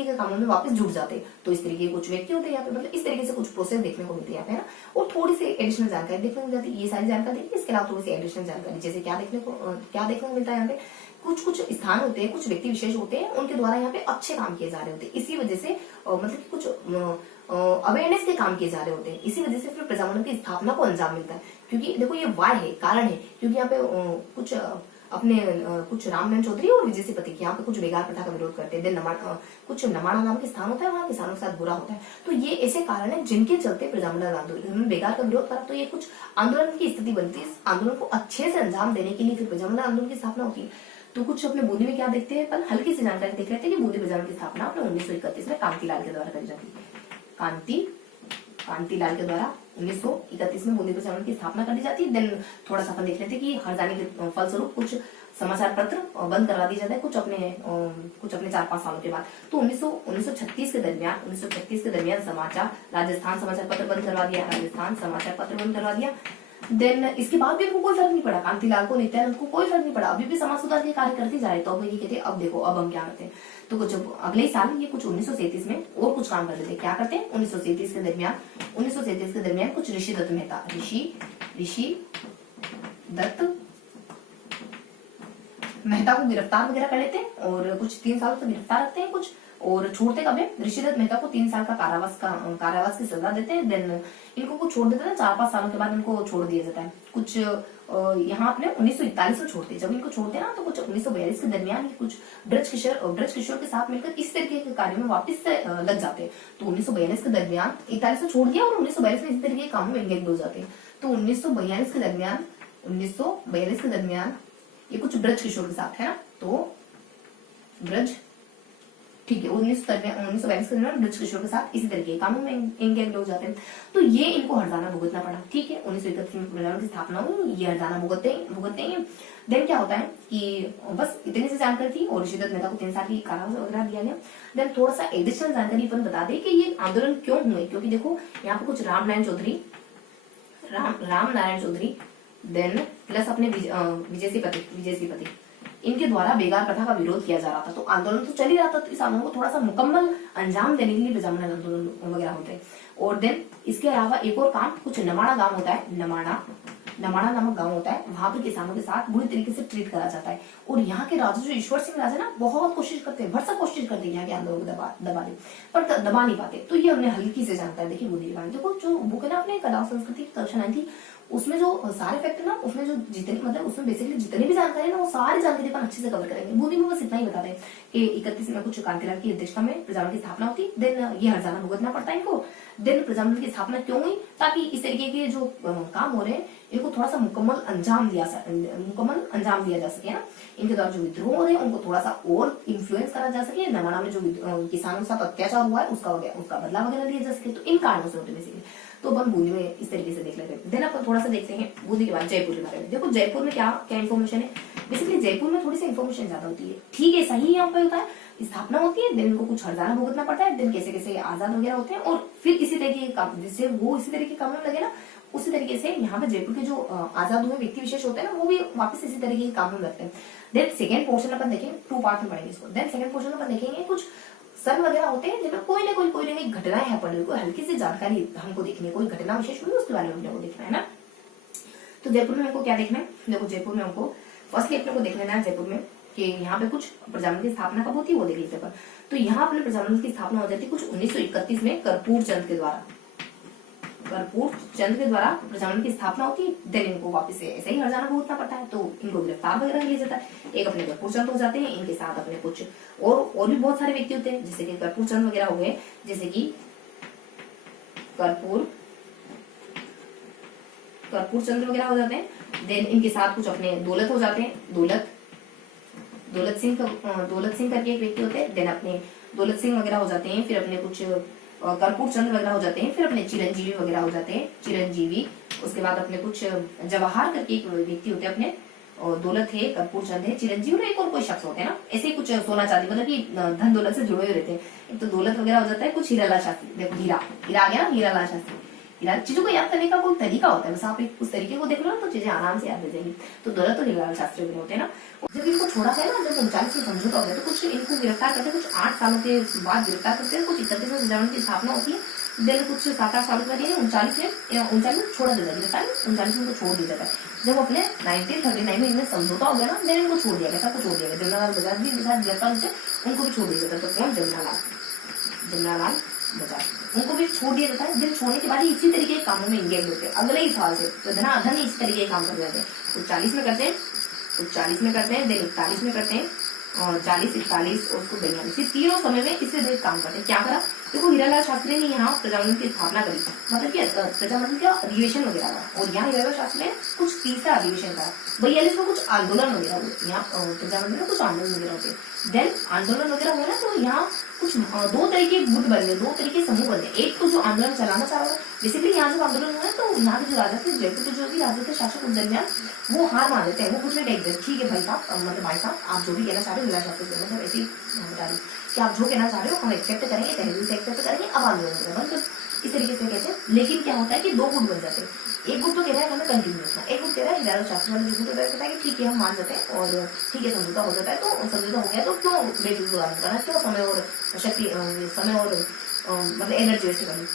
के कामों में वापस जुट जाते हैं। तो इस तरीके के कुछ व्यक्ति होते हैं यहाँ पे, मतलब इस तरीके से कुछ प्रोसेस देखने को मिलती है यहाँ पे, है ना। और थोड़ी सी एडिशनल जानकारी देखने को मिल जाती है, ये सारी जानकारी देखिए, इसके अलावा थोड़ी सी एडिशनल जानकारी, जैसे क्या देखने को मिलता है यहाँ पे, कुछ स्थान होते हैं, कुछ व्यक्ति विशेष होते हैं, उनके द्वारा यहाँ पे अच्छे काम किए जा रहे होते हैं, इसी वजह से मतलब कि कुछ अवेयरनेस के काम किए जा रहे होते हैं, इसी वजह से फिर प्रजामंडल की स्थापना को अंजाम मिलता है। क्योंकि देखो ये वाय है, कारण है, क्योंकि यहाँ पे कुछ रामनारायण चौधरी और विजय सिंह पति यहाँ पे कुछ बेगार प्रथा का विरोध करते हैं। देन कुछ नमाड़ा नाम के स्थान होता है, वहाँ किसानों के साथ बुरा होता है। तो ये ऐसे कारण है जिनके चलते प्रजामंडल आंदोलन बेगार का विरोध करा, तो ये कुछ आंदोलन की स्थिति बनती है। इस आंदोलन को अच्छे से अंजाम देने के लिए फिर प्रजामंडल आंदोलन की स्थापना होती है। तो कुछ अपने बूंदी में क्या देखते हैं, पर हल्की सी जानकारी देख लेते हैं कि बूंदी प्रजामंडल की स्थापना अपने 1931 में कांतिलाल के द्वारा करी जाती है। कांतिलाल के द्वारा 1931 में बूंदी प्रजामंडल की स्थापना कर दी जाती है। देन थोड़ा सा अपन देख लेते हैं कि हर्जाने के फलस्वरूप कुछ समाचार पत्र बंद करवा दिया जाता है कुछ अपने 4-5 सालों के बाद। तो 1936 के दरमियान राजस्थान समाचार पत्र बंद करवा दिया, देन इसके बाद भी उनको कोई फर्क नहीं पड़ा, कांतिलाल को, नित्यानंद को कोई फर्क नहीं पड़ा, अभी भी समाज सुधार के कार्य करते जा रहे। तो अब ये कहते हैं अब देखो अब हम क्या करते हैं। तो कुछ अगले ही साल ये कुछ 1937 में और कुछ काम कर लेते हैं। क्या करते हैं 1937 के दरमियान कुछ ऋषि दत्त मेहता, ऋषि दत्त मेहता को गिरफ्तार वगैरह कर लेते हैं और कुछ 3 सालों तक गिरफ्तार रखते हैं कुछ, और छोड़ते कब है, ऋषिदत्त मेहता को 3 साल का कारावास की सजा देते हैं। देन इनको कुछ छोड़ देते हैं, 4-5 सालों के बाद इनको छोड़ दिया जाता है। कुछ यहाँ अपने 1941 में छोड़ते हैं। जब इनको छोड़ते हैं ना तो कुछ 1942 के दरमियान कुछ ब्रज किशोर के साथ मिलकर इस तरीके के कार्यों में वापस से लग जाते हैं। तो 1942 के दरमियान 41 में छोड़ दिया और 1942 में इस तरीके के कामों में एंगेज हो जाते हैं। तो 1942 के दरमियान ये कुछ ब्रज किशोर के साथ है ना, तो ब्रज ठीक है 1942 के दरमियान ब्रज किशोर के साथ इसी तरीके के कामों में एंगेज हो जाते हैं। तो ये इनको हरजाना भुगतना पड़ा। ठीक है 1931 में प्रजातंत्र की स्थापना हुई, ये हरजाना भुगतते हैं। देन क्या होता है कि बस इतनी सी जानकारी थी और ऋषिदत्त मेहता को 3 साल की कारावास वगैरह दिया गया। देन थोड़ा सा एडिशनल जानकारी अपन बता दें कि ये आंदोलन क्यों हुए, क्योंकि देखो यहाँ पे कुछ राम नारायण चौधरी देन प्लस अपने विजय सिंह पति इनके द्वारा बेगार प्रथा का विरोध किया जा रहा था। तो आंदोलन तो चल ही रहा था, तो इस आंदोलन को थोड़ा सा मुकम्मल अंजाम देने के लिए प्रजामंडल आंदोलन वगैरह होते हैं। और देन इसके अलावा एक और काम, कुछ नमाड़ा गांव होता है, नमाड़ा नामक गांव होता है, वहां पर किसानों के साथ बुरी तरीके से ट्रीट करा जाता है। और यहाँ के राजा जो ईश्वर सिंह राजा ना बहुत कोशिश करते हैं, भरसक कोशिश करते हैं यहाँ के आंदोलन को दबा दे, पर दबा नहीं पाते। तो ये हमने हल्की से जानकारी देखी बुद्धि देखो जो बुक है ना अपने कला संस्कृति की कक्षा 9 थी, उसमें जो सारे फैक्ट ना, उसमें जो जितनी मतलब उसमें बेसिकली जितनी भी जानकारी है ना वो सारी जानकारी अपन अच्छे से कवर करेंगे। बूंदी में बस इतना ही बता दें कि 31 में कुछ कांतिलाल की अध्यक्षता में प्रजामंडल की स्थापना होती, देन ये हरजाना भुगतना पड़ता है इनको। देन प्रजामंडल की स्थापना क्यों हुई, ताकि इस तरीके के जो काम हो रहे हैं इनको थोड़ा सा मुकम्मल अंजाम दिया जा सके ना। इनके द्वारा जो विद्रोह हो रहे हैं उनको थोड़ा सा और इन्फ्लुएंस करा जा सके, नमाड़ा में जो किसानों के साथ अत्याचार हुआ है उसका बदला वगैरह लिया जा सके। तो इन कारणों से होते बेसिकली। तो अपन बूंदी में इस तरीके से देख लेते हैं। देन अपन थोड़ा सा देखते हैं बूंदी के बाद जयपुर के बारे में। देखो जयपुर में क्या क्या इन्फॉर्मेशन है, बेसिकली जयपुर में थोड़ी सी इन्फॉर्मेशन ज्यादा होती है। ठीक है सही यहाँ पे होता है, स्थापना होती है, देन इनको कुछ हरजाना भुगतना पड़ता है, देन कैसे कैसे आजाद वगैरह होते हैं, और फिर इसी तरीके के काम जिससे वो इसी तरीके के काम में लगे ना, उसी तरीके से यहाँ पे जयपुर के जो आजाद हुए व्यक्ति विशेष होते हैं ना, वो भी वापस इसी तरीके के काम में लगते हैं। देन सेकंड पोर्शन अपन देखेंगे, 2 पार्ट में पढ़ेंगे इसको। देन सेकंड पोर्शन में अपन देखेंगे कुछ सन वगैरह होते हैं जिनमें कोई ना कोई घटनाएं है, पढ़ने को हल्की सी जानकारी हमको देखनी है, कोई घटना विशेष हुई उसके बारे में हमको देखना है ना। तो जयपुर में हमको क्या देखना है, देखो जयपुर में हमको फर्स्टली अपने को देख लेना है जयपुर में कि यहाँ पे कुछ प्रजामंडल की स्थापना कब होती है वो देख लेते हैं। तो यहाँ अपने प्रजामंडल की स्थापना हो जाती है कुछ 1931 में कर्पूर चंद के द्वारा प्रजामंडल की स्थापना होती है। देन इनको वापस से ऐसे ही हरजाना भुगतना पड़ता है, तो इनको गिरफ्तार वगैरह लिया जाता है। एक अपने कर्पूर चंद हो जाते हैं, इनके साथ अपने कुछ और भी बहुत सारे व्यक्ति होते हैं, जैसे कि कर्पूर चंद वगैरह हो गए, जैसे कि कर्पूर चंद वगैरह हो जाते हैं। देन इनके साथ कुछ अपने दौलत हो जाते हैं, दौलत सिंह करके एक व्यक्ति होते हैं। देन अपने दौलत सिंह वगैरह हो जाते हैं, फिर अपने कुछ कर्पूर चंद वगैरह हो जाते हैं, फिर अपने चिरंजीवी वगैरह हो जाते हैं, उसके बाद अपने कुछ जवाहर करके एक व्यक्ति होते हैं अपने, और दौलत है, कर्पूर चंद है, चिरंजीवी और एक और कोई शख्स होते हैं ना, ऐसे कुछ सोना चांदी मतलब कि धन दौलत से जुड़े हुए रहते हैं। एक तो दौलत वगैरह हो जाता है, कुछ हीरालाल शास्त्री, देखो हीरा आ गया ना, हीरालाल शास्त्री। चीजों को याद करने का कोई तरीका होता है, बस आप उस तरीके को देख लो ना तो चीजें आराम से याद हो जाएंगी। तो दौलत और हीरालाल शास्त्री वगैरह होते हैं ना। जब इनको छोड़ा गया ना, जब 39 में समझौता हो गया, तो कुछ इनको गिरफ्तार करते हैं, कुछ 8 सालों के बाद गिरफ्तार करते हैं, कुछ 31 में प्रजामंडल की स्थापना होती है। देन कुछ 7-8 साल के बाद 39 में छोड़ दिया जाता है, 39 में छोड़ दिया जाता है। जब अपने 1939 में इनमें समझौता हो गया ना, देन इनको छोड़ दिया गया, सबको छोड़ दिया गया। जमनालाल बजाज भी गिरफ्तार होते, उनको भी छोड़ दिया जाता है। तो कौन, जमनालाल बजाज, उनको भी छोड़ दिया जाता है। दिन छोड़ने के बाद ही इसी तरीके के कामों में इंगेज होते हैं अगले ही साल से। तो धनाधन इस तरीके के काम कर जाते हैं। तो 40 में करते हैं, देन 41 में करते हैं, और 40, 41 और उसको 42, तीनों समय में इससे देश काम करते हैं। क्या करा, देखो हीरालाल शास्त्री ने यहाँ प्रजामंडल की स्थापना करी, मतलब कि प्रजामंडल का अधिवेशन वगैरह हुआ, और यहाँ हीरालाल शास्त्री ने कुछ तीसरा अधिवेशन करा। 42 में कुछ आंदोलन वगैरह हुए, यहाँ प्रजामंडल में कुछ आंदोलन वगैरह होते। देन आंदोलन वगैरह हुआ ना, तो यहाँ कुछ 2 तरीके गुट बन गए, 2 तरीके समूह बन गए। एक तो जो आंदोलन चलाना चाह रहा है, बेसिकली यहाँ जब आंदोलन हुआ है तो यहाँ के जो राजा थे, जयपुर के जो भी राजा थे शासक उस दरमियान, वो हार मान लेते हैं। वो कुछ नहीं कहते, ठीक है भाई साहब, मतलब भाई साहब आप जो भी कहना चाह रहे हो, मतलब ऐसी बता रही कि आप जो कहना चाह रहे हो हम एक्सेप्ट करेंगे, तहरीर से एक्सेप्ट करेंगे, अब आंदोलन करेंगे, तो इस तरीके से कहते हैं। लेकिन क्या होता है कि 2 गुट बन जाते हैं। एक ग्रुप तो कह रहा है हमें कंटिन्यू रखना, एक ग्रुप कह रहा है हिराला शास्त्री वाले ग्रुप कहता है कि ठीक है हम मान जाते हैं और ठीक है समझौता हो जाता है, तो समझौता हो गया तो क्यों बेटी को करना, क्यों समय और शक्ति समय और मतलब एनर्जी वेस्ट करनी।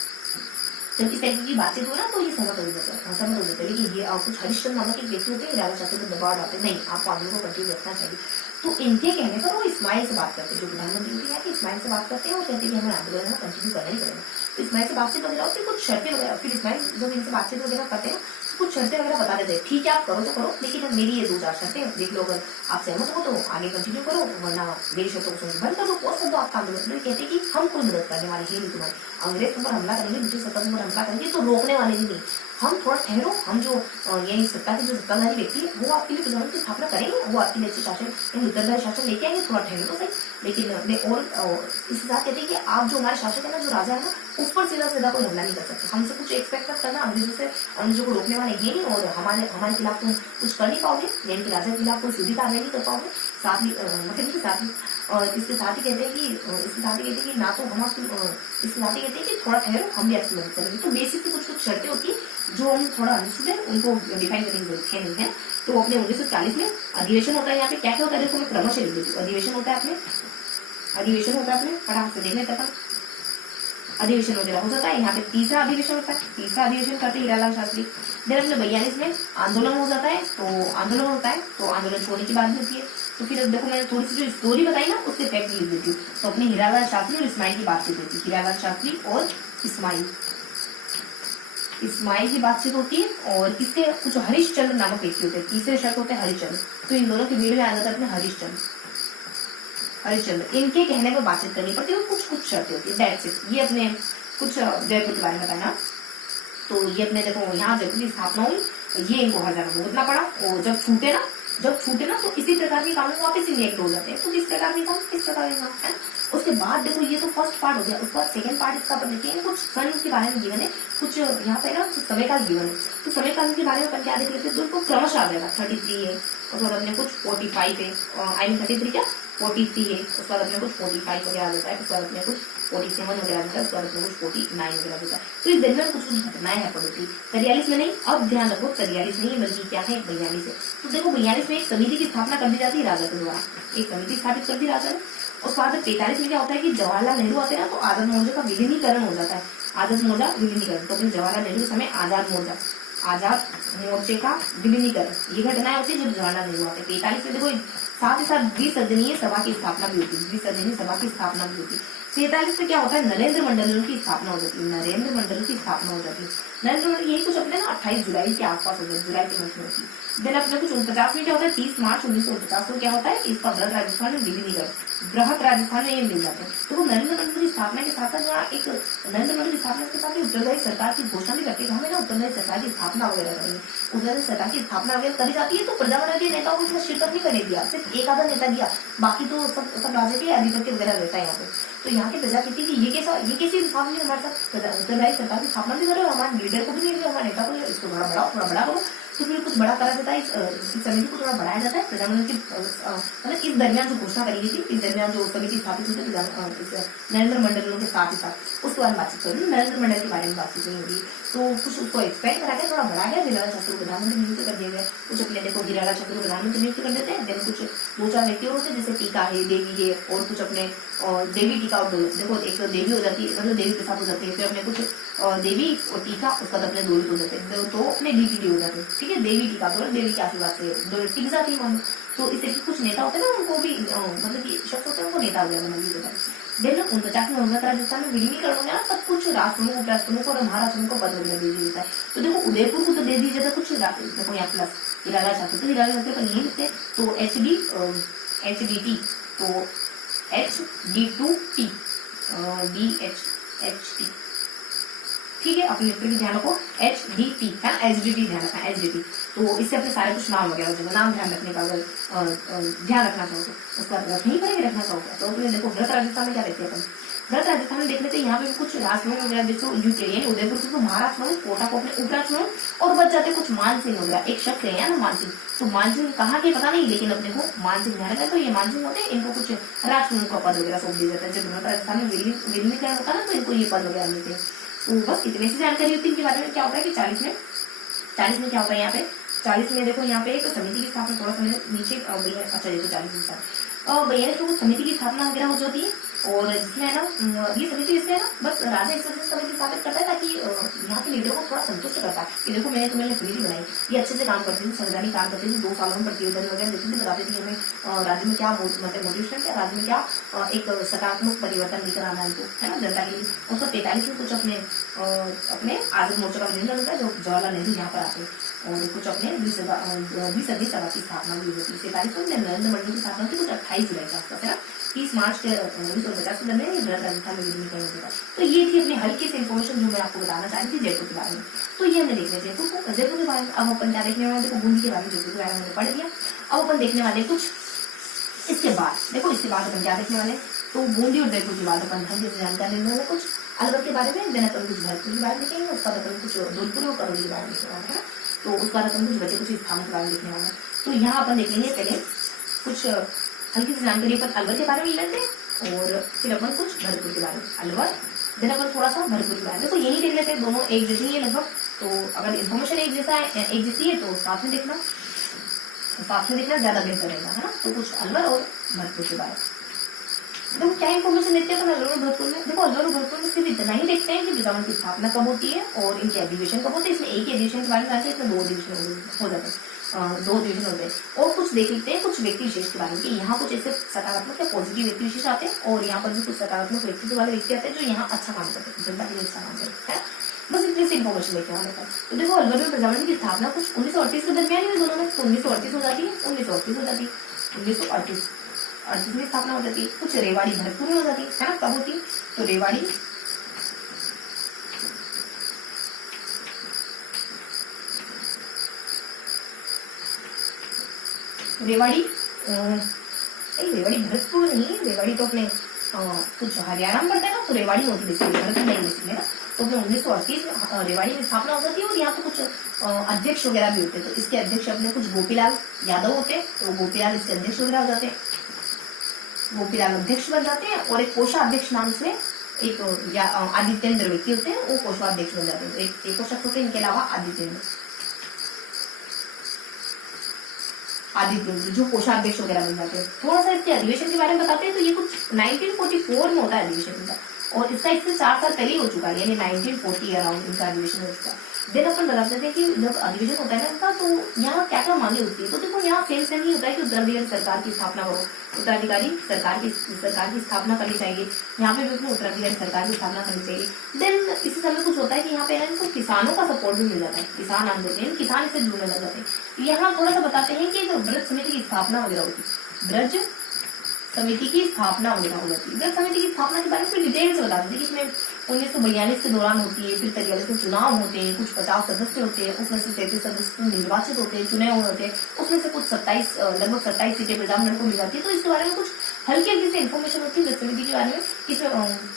जब इस तरीके की बातचीत हो ना तो ये सहमत हो जाता है, सहमत हो जाता है। लेकिन ये कुछ हरिश्चंद्र नामक एक व्यक्ति होते हैं हिराला शास्त्री को दबाव डालते नहीं आपको आंदोलन को कंटिन्यू रखना चाहिए। तो इनके कहने पर वो इस्माइल से बात करते हैं, जो प्रधानमंत्री होते हैं कि इस्माइल से बात करते हैं और कहते हैं कि हमें आंदोलन कंटिन्यू करना ही करेगा। तो इस्माइल से बातचीत वगैरह होती है, कुछ शर्तें वगैरह, फिर इस्माइल जब इनसे बातचीत वगैरह करते हैं कुछ शर्तें वगैरह बता देते हैं, ठीक है आप करो तो करो, लेकिन मेरी ये 2-4 शर्तें देख लो, अगर आप सहमत हो तो आगे कंटिन्यू करो, वरना मेरी शर्तों को बंद कर दो, पोस्ट कर दो आपका आंदोलन। कहते हैं कि हम कोई मदद करने वाले हैं नहीं तुम्हारे, अंग्रेज पर हमला करेंगे, ब्रिटिश सत्ता पर हमला करेंगे तो रोकने वाले ही नहीं, हम थोड़ा ठहरो, हम जो यही सत्ता के जो सत्ताधारी व्यक्ति है वो आपके लिए प्रधानमंत्री की स्थापना करेंगे, वो आपके लिए अच्छे शासन उत्तरदायी शासन लेके आएंगे, थोड़ा ठहरो तो सही। लेकिन और इसके साथ कहते हैं कि आप जो हमारे शासक है ना, जो राजा है ना, उस पर सीधा कोई हमला नहीं कर सकते, हमसे कुछ एक्सपेक्ट मत करना, अंग्रेजों से अंग्रेजों को रोकने वाले ये नहीं, और हमारे खिलाफ तुम कुछ कर नहीं पाओगे, यानी कि राजा के खिलाफ कोई सीधी कार्रवाई नहीं कर पाओगे। साथ ही मतलब के साथ ही और इसके साथ ही कहते हैं कि ना तो हम इसके साथ ही कहते हैं कि थोड़ा ठहरो, हम भी आपकी मदद करेंगे। तो बेसिक कुछ शर्तें होती है जो हम थोड़ा अंडरस्टूड है उनको डिफाइन करने की जरूरत है नहीं है। तो अपने 1940 में अधिवेशन होता है, यहाँ पे क्या क्या होता है देखो मैं क्रमशः लिख देती हूँ। अधिवेशन होता है अपने फटाफट से देख लेते हैं, अधिवेशन वगैरह हो जाता है। यहाँ पे तीसरा अधिवेशन होता है, तीसरा अधिवेशन करते हैं हीरालाल शास्त्री। देन अपने 42 में आंदोलन हो जाता है, तो आंदोलन होता है, तो आंदोलन छोड़ने की बात होती है। तो फिर देखो मैंने थोड़ी सी जो स्टोरी बताई ना उससे फैक्ट लिख देती हूँ। तो अपने हीरालाल शास्त्री और इस्माइल की बातचीत होती है, हीरालाल शास्त्री और इस्माइल की बातचीत होती है। और इसके कुछ हरिश्चंद्र नामक व्यक्ति होते हैं, तीसरे शब्द होते हैं हरिश्चंद्र। तो इन दोनों की भीड़ में आ जाता है अपने हरिश्चंद्र, इनके कहने पर बातचीत करनी पड़ती है और कुछ शर्तें होती है, दैट्स इट। ये अपने कुछ जयपुर के बारे में बताया। तो ये अपने देखो यहाँ जयपुर की स्थापना हुई, ये इनको हर जगह भुगतना पड़ा, और जब छूटे ना तो इसी प्रकार के कानून वापस इनेक्ट हो जाते हैं। तो किस प्रकार के काम, है। उसके बाद देखो ये तो फर्स्ट पार्ट हो गया, उसके बाद सेकंड पार्ट इसका अपन देखते हैं, कुछ सन के बारे में जीवन है, कुछ यहाँ पे ना कुछ समयकाल जीवन है। तो समयकाल के बारे में अपन क्या देख लेते हैं, तो क्रमशः आ जाएगा 33 है, उसके बाद अपने कुछ 45 है, 33 क्या 43 है, उसके बाद अपने कुछ 45 वगैरह आ जाता है, उसके बाद अपने कुछ 47 वगैरह आ जाता है, उसके बाद अपने कुछ 49 वगैरह होता है। तो इस दरमियान कुछ घटनाएं हैं पड़ती। 43 में नहीं, अब ध्यान रखो 43 नहीं बल्कि क्या है 42 है। तो देखो 42 में एक समिति की स्थापना कर दी जाती है राजा के द्वारा, एक समिति स्थापित कर दी राजा ने। उसके बाद 45 में क्या होता है कि जवाहरलाल नेहरू आते हैं ना, तो आजाद मोर्चा का विलीनीकरण हो जाता है, आजाद मोर्चा विलीनीकरण। तो जवाहरलाल नेहरू के समय आजाद मोर्चे का विलीनीकरण, ये घटनाएं होती है जब जवाहरलाल नेहरू आते हैं। 45 में देखो साथ ही साथ द्विसदनीय सभा की स्थापना भी होती है, द्विसदनीय सभा की स्थापना भी होती है। 47 में क्या होता है, नरेंद्र मंडलों की स्थापना हो जाती है, नरेंद्र मंडलों की स्थापना हो जाती है। नरेंद्र मंडल यही कुछ अपने ना 28 जुलाई के आसपास हो जाए, जुलाई के महीने होती है। देन अपने कुछ 49 में क्या होता है, 30 मार्च 1949 को क्या होता है, इसका बृहत राजस्थान में विलीनीकरण, बृहत राजस्थान में ये मिल जाते हैं। तो वो नरेंद्र मंडल की स्थापना के साथ साथ यहाँ एक नरेंद्र मंडल की स्थापना के साथ उत्तरदायी सरकार की घोषणा भी करती है, हमें ना उत्तरदायी सरकार की स्थापना वगैरह करेंगे। उत्तरदायी सरकार की स्थापना वगैरह करी जाती है। तो प्रजामंडल के नेताओं को इसमें शिरकत नहीं करने दिया, सिर्फ एक आधा नेता दिया, बाकी तो सब राजा के अधिपत्य वगैरह रहता है यहाँ पे। तो यहाँ की प्रजा कहती है कि ये कैसे इंसाफ नहीं हमारे साथ, उत्तरदायी सरकार की स्थापना भी करो, हमारे लीडर को भी नहीं, हमारे नेता को इसको थोड़ा बड़ा करो। तो फिर कुछ बड़ा करा जाता है, इस समिति को थोड़ा बढ़ाया जाता है। प्रधानमंत्री की मतलब इस दरमियान जो घोषणा करी गई थी, इस दरमियान जो समिति स्थापित हुई थी नरेंद्र मंडलों के साथ ही साथ उसके बारे में बातचीत करेंगे, नरेंद्र मंडल के बारे में बातचीत नहीं होगी। तो कुछ उसको एक्सपेंड करा के थोड़ा बढ़ा गया, हीरालाल शास्त्री को प्रधानमंत्री नियुक्त कर दिया गया। कुछ अपने देखो हीरालाल शास्त्री को प्रधानमंत्री नियुक्त कर देते हैं। देन कुछ 2-4 व्यक्ति और होते हैं, जैसे टीका है, देवी है, और कुछ अपने देवी टीका और देखो एक देवी हो जाती है, मतलब देवी के साथ हो जाती है, फिर अपने कुछ देवी और टीका उसका अपने दो हो जाते हैं, तो अपने डीटीडी हो जाते हैं। ठीक है, देवी टीका तो देवी के आशीर्वाद से टिक जाती है मानो। तो इस तरीके कुछ नेता होते हैं ना, उनको भी मतलब कि शख्स होते हैं उनको नेता वगैरह बना दिया जाता है। देन 49 में उन्नत राजस्थान में विलीनीकरण हो गया, सब कुछ राष्ट्रप्रमुख, उपराष्ट्रप्रमुख और महाराष्ट्र को पद वगैरह दे दिया जाता है। तो देखो उदयपुर को तो दे दीजिए कुछ, देखो यहाँ प्लस हीरालाल शास्त्री, तो हीरालाल शास्त्री अपन ये लिखते, तो HDT, तो HD2T DHT, ठीक है, अपने लिखते ध्यान रखो HDT है, HDT ध्यान रखना, HDT। तो इससे अपने सारे कुछ नाम वगैरह हो जाएगा, नाम ध्यान रखने का अगर ध्यान रखना चाहो तो उसका नहीं करेंगे, रखना चाहोगे तो अपने देखो बृहत राजस्थान में क्या देखते हैं अपन, बृहत राजस्थान में देख लेते हैं। यहाँ पे कुछ राष्ट्रप्रमुख वगैरह जैसे यूके यानी उदयपुर को महाराष्ट्र में, कोटा को अपने उपराष्ट्रप्रमुख, और बच जाते कुछ मानसिंह वगैरह, एक शख्स है ना मानसिंह। तो मानसिंह कहाँ के पता नहीं, लेकिन अपने को मानसिंह ध्यान रखा। तो ये मानसिंह होते हैं, इनको कुछ राष्ट्रप्रमुख का पद वगैरह सौंप दिया जाता है। जब बृहत राजस्थान में विलीनीकरण होता है ना, तो इनको ये पद वगैरह मिलते हैं। तो बस इतनी सी जानकारी होती है इनके बारे में। क्या होता है कि 40 में 40 में क्या होता है यहाँ पे, 40 में देखो यहाँ पे एक समिति की स्थापना, थोड़ा सा नीचे अच्छा देखो 40 में भैया ने तो समिति की स्थापना वगैरह हो जाती है, और जिसमें है ना ये समिति इससे है ना बस राजा इस वजह से समिति स्थापित करता है ताकि यहाँ के लीडरों को थोड़ा संतुष्ट करता है कि देखो मैंने समिति बनाई, ये अच्छे से काम करती थी, संवैधानिक काम करती थी, 2 सालों में प्रतिवेदन वगैरह देती थी, बताती थी हमें राज्य में क्या मतलब मोटिवेशन क्या, राज्य में क्या एक सकारात्मक परिवर्तन लेकर आना है उनको, है ना जनता के लिए। 1943 में कुछ अपने आजाद मोर्चा का निर्णय होता है, जो जवाहरलाल नेहरू यहाँ पर आते हैं, और कुछ अपने 20वीं सभा की स्थापना भी होती है। 47 में नरेंद्र मंडल की स्थापना की कुछ 28 जुलाई के आसपास, है ना 30 मार्च के 1950 के दरमियान राजस्थान में विलीनीकरण होगा। तो ये थी अपनी हल्की सी इन्फॉर्मेशन जो मैं आपको बताना चाह रही थी जयपुर के बारे में। तो ये हमने देख लिया जयपुर के बारे में। अब अपन क्या देखने वाले, देखो बूंदी के बारे में, जयपुर के बारे में हमने पढ़ लिया। अब अपन देखने वाले कुछ इसके बाद, देखो इसके बाद अपन क्या देखने वाले, तो बूंदी और जयपुर के बाद अपन हल्की से जानकारी लेने वाले, कुछ अलवर के बारे में, देन अपन कुछ भरतपुर के बारे में देखेंगे, उसका अपन कुछ धौलपुर और करौली के बारे में देखने वाले, है ना। तो उसके बाद अपन कुछ बचे कुछ स्थानों के बारे में देखने वाले। तो यहाँ अपन देखेंगे पहले कुछ हल्की सी जानकारी अपन अलवर के बारे में लेते हैं, और फिर अपन कुछ भरतपुर के बारे में, अलवर देन अपन थोड़ा सा भरतपुर के बारे में। तो यही देख लेते हैं, दोनों एक जैसी ही है लगभग। तो अगर इन्फॉर्मेशन एक जैसी है तो साथ में देखना ज्यादा बेहतर रहेगा, है ना। तो कुछ अलवर और भरतपुर के बारे में देखो क्या इन्फॉर्मेशन देते हैं अलवर और भरतपुर में। देखो अलवर और भरतपुर में सिर्फ इतना ही देखते हैं कि ब्रिजावन की स्थापना कब होती है और इनके अधिवेशन कब होते हैं। इसमें एक ही अधिवेशन के बारे में जानते हैं, इसमें 2 अधिवेशन हो जाते हैं, 2 डिवीजन होते हैं। और कुछ देख लेते हैं कुछ व्यक्ति विशेष के बारे में, कि यहाँ कुछ ऐसे सकारात्मक या पॉजिटिव व्यक्ति विशेष आते हैं, और यहाँ पर भी कुछ सकारात्मक व्यक्तित्व वाले व्यक्ति आते हैं जो यहाँ अच्छा काम करते हैं, जनता के लिए अच्छा काम करते हैं। बस इतनी सी इन्फॉर्मेशन लेके आने का। तो देखो अलवर में प्रजामंडल की स्थापना कुछ 1938 के दरमियान में दोनों में, तो 1938 हो जाती है, 1938 हो जाती है, 1938 में स्थापना हो जाती है। कुछ रेवाड़ी भरतपुर में हो जाती है ना, कब होती है, तो रेवाड़ी भरतपुर नहीं, रेवाड़ी तो अपने कुछ हरियाणा में पड़ता है ना, तो रेवाड़ी होती है भरतपुर नहीं है ना। तो 1938 में रेवाड़ी में स्थापना हो जाती है, और यहाँ पे कुछ अध्यक्ष वगैरह भी होते हैं। तो इसके अध्यक्ष अपने कुछ गोपीलाल यादव होते हैं, तो गोपीलाल इसके अध्यक्ष वगैरह हो जाते हैं, गोपीलाल अध्यक्ष बन जाते हैं। और एक कोषाध्यक्ष नाम से एक आदित्येंद्र व्यक्ति होते हैं, वो कोषाध्यक्ष बन जाते हैं। तो एक कोषाध्यक्ष होते हैं, इनके अलावा आदित्येंद्र जो कोषाध्यक्ष वगैरह बन जाते हैं। थोड़ा सा इसके अधिवेशन के बारे में बताते हैं, तो ये कुछ 1944 में होता है अधिवेशन इनका, और इसका इससे 4 साल पहले हो चुका है, यानी 1940 अराउंड इनका अधिवेशन हो चुका है। देन अपन बताते थे कि जब अधिवेशन होता है ना इनका, तो यहाँ क्या क्या मांगे होती है। तो देखो यहाँ सेम ही होता है कि उत्तराधिकारी सरकार की स्थापना करो, उत्तराधिकारी सरकार की स्थापना करनी चाहिए। यहाँ पे भी अपने उत्तराधिकारी सरकार की स्थापना करनी चाहिए। देन इसी समय कुछ होता है कि यहाँ पे इनको किसानों का सपोर्ट भी मिल जाता है, किसान आंदोलन, किसान इससे जुड़ने लग जाते हैं। यहाँ थोड़ा सा बताते हैं कि ब्रज समिति की स्थापना वगैरह होती है, ब्रज समिति की स्थापना वगैरह हो जाती है। ब्रज समिति की स्थापना के बारे में डिटेल से बता देते हैं कि इसमें 1942 के दौरान होती है, फिर 43 में चुनाव होते हैं, कुछ 50 सदस्य होते हैं, उसमें से 33 सदस्य निर्वाचित होते हैं, चुने हुए होते हैं, उसमें से कुछ लगभग 27 सीटें प्रधानमंत्री को मिल जाती है। तो इसके बारे में कुछ हल्की हल्की से इन्फॉर्मेशन होती है ब्रज समिति के बारे में। इसमें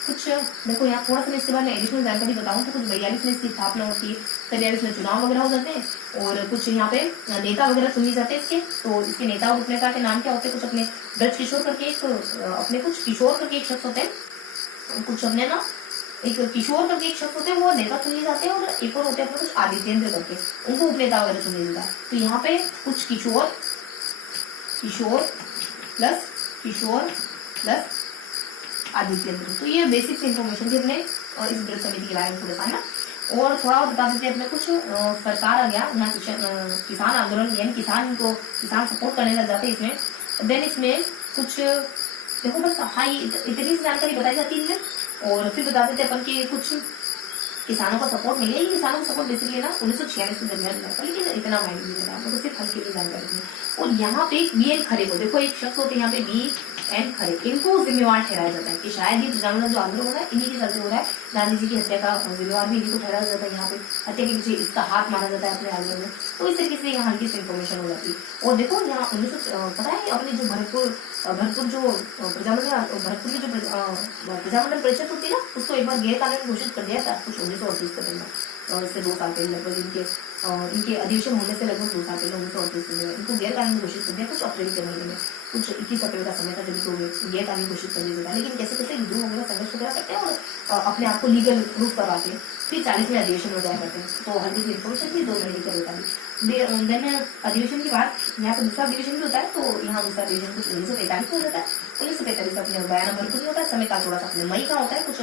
कुछ देखो यहाँ थोड़ा सा इसके बारे में एडिशनल जानकारी बताऊं तो कुछ 42 में इसकी स्थापना होती है, 43 में चुनाव वगैरह हो जाते हैं, और कुछ यहाँ पे नेता वगैरह चुने जाते हैं इसके। तो इसके नेता और उपनेता के नाम क्या होते हैं, कुछ अपने ब्रज किशोर करके एक अपने कुछ किशोर करके एक शख्स होते हैं, कुछ अपने ना एक किशोर करके एक शख्स होते हैं, वो नेता चुने जाते हैं, और एक और होते हैं अपने कुछ आदित्येंद्र करके, उनको उपनेता वगैरह चुने जाता है। तो यहाँ पे कुछ किशोर प्लस आदित्येंद्र। तो ये बेसिक इन्फॉर्मेशन थी अपने इस ब्रज समिति के बारे में थोड़ा सा, है ना। और थोड़ा और बता देते हैं अपने कुछ सरकार आ गया यहाँ किसान आंदोलन, यानी किसान सपोर्ट करने लग जाते हैं इसमें। देन इसमें कुछ देखो बस हाँ इतनी जानकारी बताई जाती है। और फिर बता देते अपन कि कुछ किसानों का सपोर्ट मिले, किसानों का सपोर्ट बेसिकली ना 1946 के दरमियान मिला था, लेकिन इतना माइंड नहीं मिला आपको, सिर्फ हल्की की जानकारी थी। और यहाँ पे BN खरे को देखो, एक शख्स होते हैं यहाँ पे BN खरे, इनको जिम्मेवार ठहराया जाता है कि शायद ये प्रजामंडल जो आंदोलन हो रहा है इन्हीं के चलते हो रहा है। गांधी जी की हत्या का जिम्मेवार भी इन्हीं को ठहराया जाता है, यहाँ पे हत्या के पीछे इसका हाथ माना जाता है अपने आंदोलन में। तो इस तरीके से यहाँ हल्की से इन्फॉर्मेशन हो जाती है। और देखो यहाँ 1900 पता है अपने जो भरतपुर जो भरतपुर की जो प्रजामंडल परिषद होती है ना, उसको एक बार गैर कानूनी घोषित कर दिया था कुछ 1938 के दरमियान, इससे 2 साल पहले लगभग इनके अधिवेशन होने से लगभग 2 साल पहले 1938 में इनको गैर कानूनी घोषित कर दिया कुछ अप्रैल के महीने में। कुछ 21 अप्रैल का समय था जब तो ये कानून घोषित कर दिया था, लेकिन कैसे कैसे विद्रोह वगैरह संघर्ष वगैरह करते हैं और अपने आप को लीगल रूप करवाते हैं। फिर 40वें अधिवेशन वगैरह करते हैं। तो हल्की सी इन्फॉर्मेशन थी, 2 महीने की होता है। देन अधिवेशन के बाद यहाँ पे दूसरा अधिवेशन भी होता है। तो यहाँ दूसरा अधिवेशन कुछ 1945 में होता है। 1945 अपने बयान नंबर कुछ होता है, समय का थोड़ा सा अपने मई का होता है, कुछ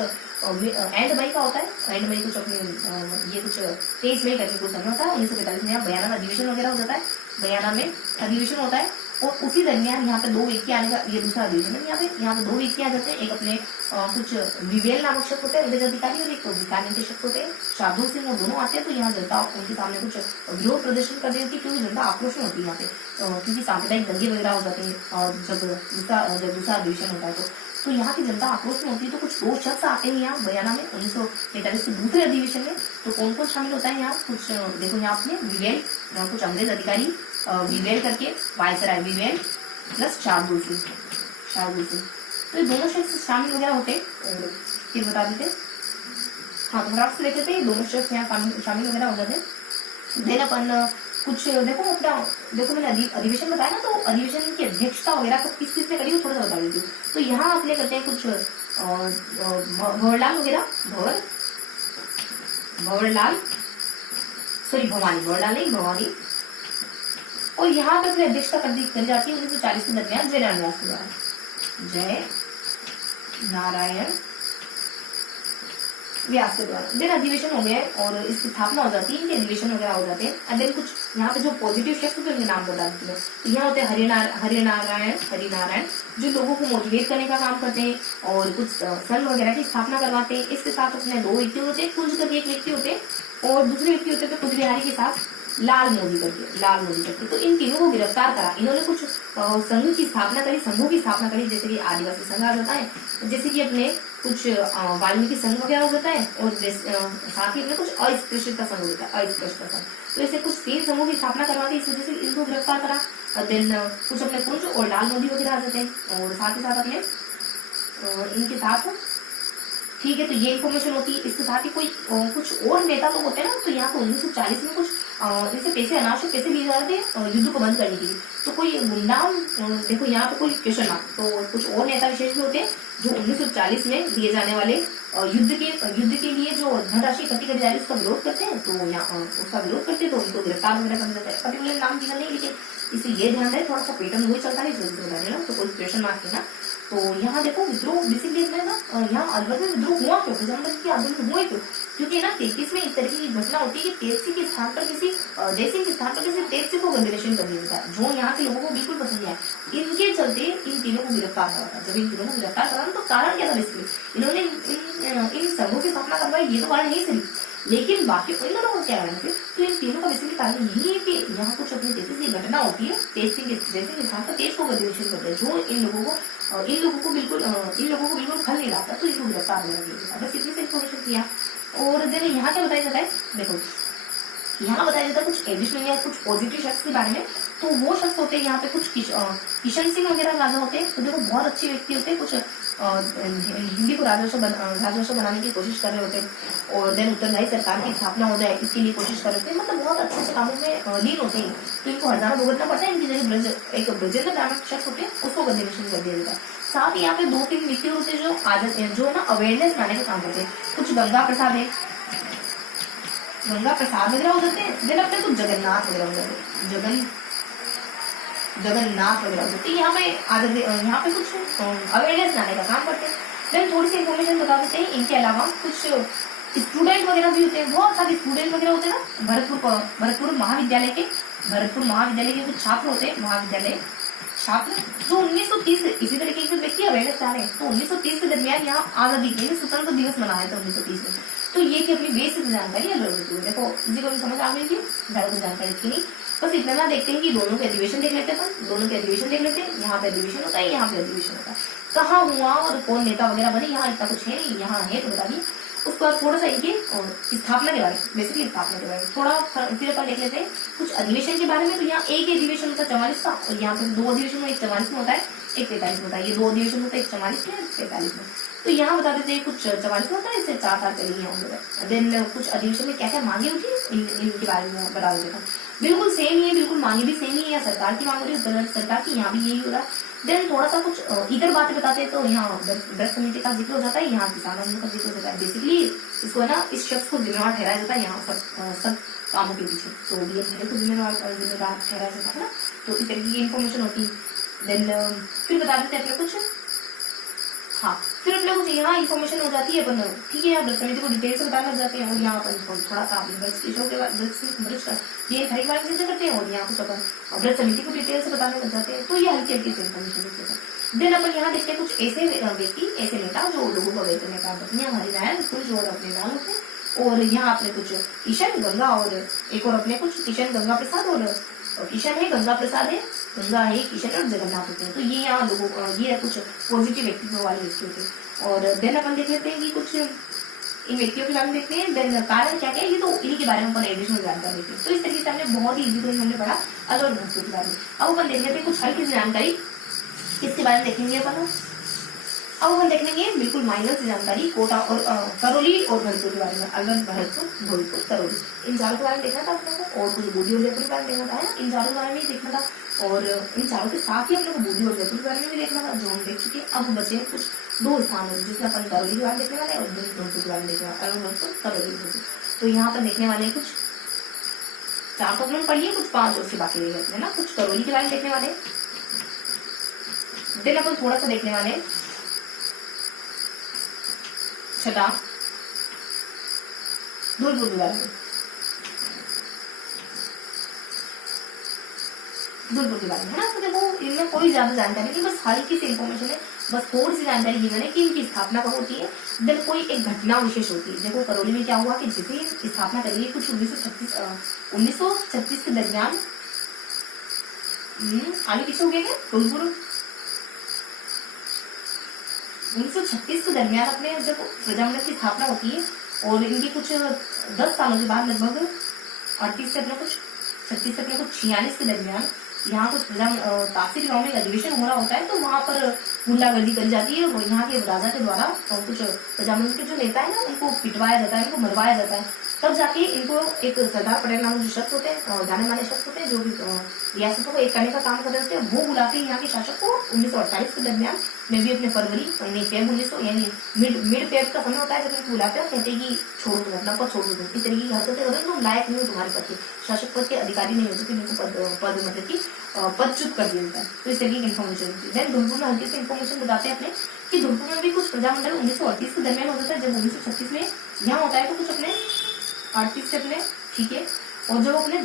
एंड मई का होता है। एंड मई कुछ अपने ये कुछ 23 मई करके कुछ समय होता है। 1945 में यहाँ बयाना अधिवेशन वगैरह हो जाता है। बयाना में अधिवेशन होता है और उसी दरमियान यहाँ पे 2 व्यक्ति आने का, ये दूसरा अधिवेशन है। यहाँ पे 2 व्यक्ति आ जाते हैं। एक अपने कुछ विवेल नामक शख्स होते हैं विदेश अधिकारी, और एक विज्ञान निदेशक होते हैं शार्दुल सिंह, वो दोनों आते हैं। तो यहाँ जनता उनके सामने कुछ विरोध प्रदर्शन कर देती है, क्योंकि जनता आक्रोश में होती है यहाँ पे, क्योंकि सांप्रदायिक दंगे वगैरह हो जाते हैं और जब दूसरा अधिवेशन होता है तो यहाँ की जनता आक्रोश में होती है। तो कुछ 2 शख्स आते हैं यहाँ बयाना में 1945 के दूसरे अधिवेशन में। तो कौन कौन शामिल होता है यहाँ, कुछ देखो यहाँ अपने विवेल, कुछ अंग्रेज अधिकारी विवेल करके, वायसराय विवेल प्लस शार्दुल सिंह। तो ये दोनों शख्स शामिल वगैरह होते, फिर बता देते। हाँ, तो फटाक से देख लेते हैं, दोनों शख्स यहाँ शामिल वगैरह हो जाते। देन अपन कुछ देखो मैंने अधिवेशन बताया ना, तो अधिवेशन की अध्यक्षता वगैरह सब किस चीज ने करी वो थोड़ा सा बता देती हूँ। तो यहाँ अपने करते हैं कुछ भंवरलाल वगैरह, भवानी। और यहाँ पर अपनी अध्यक्षता करी जाती है 1940 के दरमियान जय नारायण व्यास के द्वारा। देन अधिवेशन हो गया और इसकी स्थापना हो जाती है, इनके अधिवेशन वगैरह हो जाते हैं। एंड देन कुछ यहाँ पे जो पॉजिटिव शख्स होते हैं उनके नाम बता देती है। तो यहाँ होते हैं हरिनारायण, जो लोगों को मोटिवेट करने का काम करते हैं और कुछ संघ वगैरह की स्थापना करवाते हैं। इसके साथ अपने 2 व्यक्ति होते हैं, कुंज करके एक व्यक्ति होते हैं, और दूसरे व्यक्ति होते हैं कुछ बिहारी के साथ लाल मोदी करके। तो इन तीनों को गिरफ्तार करा। इन्होंने कुछ संघ की स्थापना करी, जैसे कि आदिवासी संघ आ जाता है, जैसे कि अपने कुछ वाल्मीकि संघ वगैरह हो जाता है, और साथ ही अपने कुछ अस्पृश्यता का संघ होता है, अस्पृश्यता संघ। तो ऐसे कुछ 3 समूह की स्थापना करवाती, इस वजह से इनको गिरफ्तार करा। देन कुछ अपने कुंज और लाल मोदी वगैरह आ जाते हैं, और साथ ही साथ अपने इनके साथ, ठीक है। तो ये इन्फॉर्मेशन होती है। इसके साथ ही कोई कुछ और नेता लोग होते हैं ना। तो यहाँ पे 1940 में कुछ जैसे पैसे, अनावश्यक पैसे दिए जा रहे थे युद्ध को बंद करने के लिए। तो कोई गुमनाम, देखो यहाँ पे कोई क्वेश्चन मार्क, तो कुछ और नेता विशेष भी होते हैं जो 1940 में दिए जाने वाले युद्ध के लिए जो धनराशि इकट्ठी करी जा रही है उसका विरोध करते हैं। तो यहाँ उसका विरोध करते हैं, तो उनको गिरफ्तार वगैरह कर देता है। पर्टिकुलर नाम जीवन नहीं, लेकिन इसे ये ध्यान रहे, थोड़ा सा पैटर्न वही चलता है, इस वजह से बता रहे ना। तो कोई क्वेश्चन मार्क है ना। तो यहाँ देखो विद्रोह बेसिकली इसमें ना, यहाँ अलवर में विद्रोह हुआ क्यों, प्रजातंत्र की आंदोलन हुए क्यों, क्योंकि ना 33 में इस तरह की घटना होती है कि तेजसी के स्थान पर किसी तेजसी को कंडेनेशन कर दिया जाता है, जो यहाँ के लोगों को बिल्कुल पसंद नहीं आया। इनके चलते इन तीनों को गिरफ्तार करा था। जब इन तीनों को गिरफ्तार करा तो कारण क्या था, बेसिकली इन्होंने इन संघों की स्थापना करवाई, ये तो कारण नहीं सही, लेकिन बाकी इन दोनों को क्या कारण थे। तो इन तीनों का बेसिकली कारण यही है कि यहाँ कुछ अपनी तेजसी घटना होती है, तेज के स्थान पर तेज को कंडेनेशन करते हैं, जो इन लोगों को बिल्कुल खल नहीं लाता। तो इनको गिरफ्तार किया जाता है। बस इतनी से इन्फॉर्मेशन किया। और देन यहाँ क्या बताया जाता है, देखो यहाँ बताया जाता है कुछ एडिशनल या कुछ पॉजिटिव शख्स के बारे में। तो वो शख्स होते हैं यहाँ पे कुछ किशन सिंह वगैरह राजा होते हैं। तो देखो बहुत अच्छे व्यक्ति होते हैं, कुछ हिंदी को राजवंश बनाने की कोशिश कर रहे होते हैं, और देन उत्तरदायी सरकार की स्थापना हो जाए इसके लिए कोशिश कर रहे थे। मतलब बहुत अच्छे अच्छे कामों में लीन होते हैं। तो इनको हजारों भुगतना पड़ता है। इनकी जगह एक ब्रजेंद्र नामक शख्स होते हैं, उसको कंडेनेशन कर दिया जाता है। साथ ही यहाँ पे 2-3 व्यक्ति होते हैं जो है ना अवेयरनेस बनाने का काम करते हैं। कुछ गंगा प्रसाद वगैरह हो जाते हैं। देन अपने कुछ जगन्नाथ वगैरह हो जाते हैं, जगन्नाथ वगैरह हो जाते हैं। यहाँ पे कुछ अवेयरनेस लाने का काम करते हैं। देन थोड़ी सी इन्फॉर्मेशन बता देते हैं। इनके अलावा कुछ स्टूडेंट वगैरह भी होते हैं, बहुत सारे स्टूडेंट वगैरह होते हैं ना। भरतपुर महाविद्यालय के कुछ छात्र होते हैं, महाविद्यालय छात्र, जो 1930 इसी तरीके के व्यक्ति अवेयरनेस चाह रहे हैं। तो 1930 के दरमियान यहाँ आजादी के लिए स्वतंत्र दिवस मनाया था 1930 में। तो ये थी अपनी बेसिक जानकारी है। देखो इसी को भी समझ आ गई थी, ज्यादा कुछ जानकारी थी नहीं। बस इतना ना देखते हैं कि दोनों के अधिवेशन देख लेते हैं। यहाँ पे अधिवेशन होता है, यहाँ पे अधिवेशन होता है, कहाँ हुआ और कौन नेता वगैरह बने, यहाँ इतना कुछ है नहीं। यहाँ है तो बता दिए। उसके बाद थोड़ा सा इनकी स्थापना के बारे में, बेसिकली स्थापना के बारे में थोड़ा फिर अपन देख लेते हैं कुछ अधिवेशन के बारे में। तो यहाँ एक अधिवेशन होता है 44 का, और यहाँ पे 2 अधिवेशन में, एक 44 में होता है, एक 43 में होता है। ये 2 अधिवेशन होता है, एक 44 में, 43 में। तो यहाँ बता देते हैं कुछ 44 में होता है, इससे 4 साल पहले यहाँ होगा। देन कुछ अधिवेशन में क्या क्या मांगे उठी इनके बारे में बता देता हूँ। बिल्कुल सेम ही है, बिल्कुल मांगे भी सेम ही है। सरकार की मांग हो रही है, उत्तर सरकार की, यहाँ भी यही हो रहा है। देन थोड़ा सा कुछ इधर बातें बताते हैं, तो यहाँ ब्रज समिति का जिक्र हो जाता है, यहाँ किसान आंदोलन का जिक्र हो जाता है। बेसिकली इसको है ना, इस शख्स को जिम्मेवार ठहराया जाता है यहाँ सब कामों के पीछे, तो डीएम हरे को जिम्मेदार ठहराया जाता है ना। तो इस तरीके की इन्फॉर्मेशन होती है। देन फिर बता देते हैं अपने कुछ, हाँ फिर अपने कुछ यहाँ इन्फॉर्मेशन हो जाती है अपन, ठीक है, यहाँ ब्रज समिति को डिटेल से बताने लग जाते हैं, और यहाँ अपन थोड़ा सा ये हर एक बार चर्चा करते हैं, और यहाँ कुछ अपन ब्रज समिति को डिटेल से बताने लग जाते हैं। तो ये हल्की हल्की इन्फॉर्मेशन देते हैं। देन अपन यहाँ देखते हैं कुछ ऐसे व्यक्ति, ऐसे नेता जो लोगों को वेतन में काम करते हैं, हमारे नारायण कुछ और अपने नाम होते हैं। और यहाँ अपने कुछ किशन गंगा, और एक और अपने कुछ किशन गंगा प्रसाद, और किशन है गंगा प्रसाद है, गंगा है किशन और जगन्नाथ होते हैं। तो ये यहाँ लोगों ये कुछ पॉजिटिव व्यक्तित्व वाले व्यक्ति होते हैं। और देन अपन देख लेते हैं कि कुछ इन व्यक्तियों के बारे में देखते हैं। देन कारण क्या क्या है, ये तो इन्हीं के बारे में अपन एडिशनल जानकारी देते हैं। तो इस तरीके से हमने बहुत ही इजी तो हमने पढ़ा अलग अलग भक्तों के बारे में। अब अपन देख लेते हैं कुछ हल्की सी जानकारी, किसके बारे में देखेंगे अपन। अब अपन देख लेंगे बिल्कुल माइनर से जानकारी कोटा और करौली और भरतपुर के बारे में, अलवर, भरतपुर, धौलपुर, करौली, इन चारों के बारे में देखना था अपने को। और कुछ बूंदी और जयपुर के बारे में देखना था, इन चारों के बारे में ही देखना था। और इन चारों के साथ ही अपने को बूंदी और जयपुर के बारे में भी देखना था, जो हम देख चुके हैं। अब बचे कुछ दो स्थान है जिसमें अपन करौली के बारे में देखने वाले और धौलपुर के बारे में देखने वाले, अलवर, भरतपुर, करौली, धौलपुर। तो यहाँ पर देखने वाले कुछ चार तो अपने पढ़िए, कुछ 5 और से बाकी रह गए ना। कुछ करौली के बारे में देखने वाले, देन अपन थोड़ा सा देखने वाले छठा धौलपुर के बारे में, धौलपुर के बारे में है ना। तो देखो इनमें कोई ज्यादा जानकारी नहीं, बस हल्की सी इन्फॉर्मेशन है, बस थोड़ी सी जानकारी दी मैंने कि इनकी स्थापना कब होती है। देन कोई एक घटना विशेष होती है। देखो करौली में क्या हुआ कि जिसे स्थापना करी कुछ 1936 के दरमियान, आगे पीछे हो गया क्या, धौलपुर 1936 के दरमियान अपने जब प्रजामंडल की स्थापना होती है, और इनकी कुछ 10 सालों के बाद लगभग 38 से अपने कुछ 36 से अपने कुछ 46 के दरमियान यहाँ कुछ तासीर गांव में एक अधिवेशन हो रहा होता है। तो वहां पर गुंडागर्दी करी जाती है, और यहाँ के राजा के द्वारा कुछ प्रजामंडल के जो नेता है ना उनको पिटवाया जाता है, इनको मरवाया जाता है। तब जाके इनको एक सरदार पटेल नाम जो शख्स होते हैं, जाने माने शख्स होते हैं, जो भी रियासतों को एक करने का काम कर रहे होते हैं, वो बुलाते हैं यहाँ के शासक को 1948 के दरमियान में भी अपने फरवरी फेब 1900 यानी मिड फेब का समय होता है जब इनको बुलाते हैं, कहते हैं कि छोड़ो तुम अपना पद, छोड़ दो, इस तरीके की हरकतें करें, तुम लायक नहीं हो तुम्हारे पद के, शासक पद के अधिकारी नहीं होते, इनको पद मतलब की पदच्युत कर दिया जाता है। तो इस तरीके की इन्फॉर्मेशन होती है। देन धौलपुर में हल्की से इन्फॉर्मेशन बताते हैं अपने कि धौलपुर में भी कुछ प्रजामंडल 1938 के दरमियान हो जाता है, जब 1936 में यहाँ होता है तो कुछ अपने 38 से अपने, ठीक है। और जब अपने अब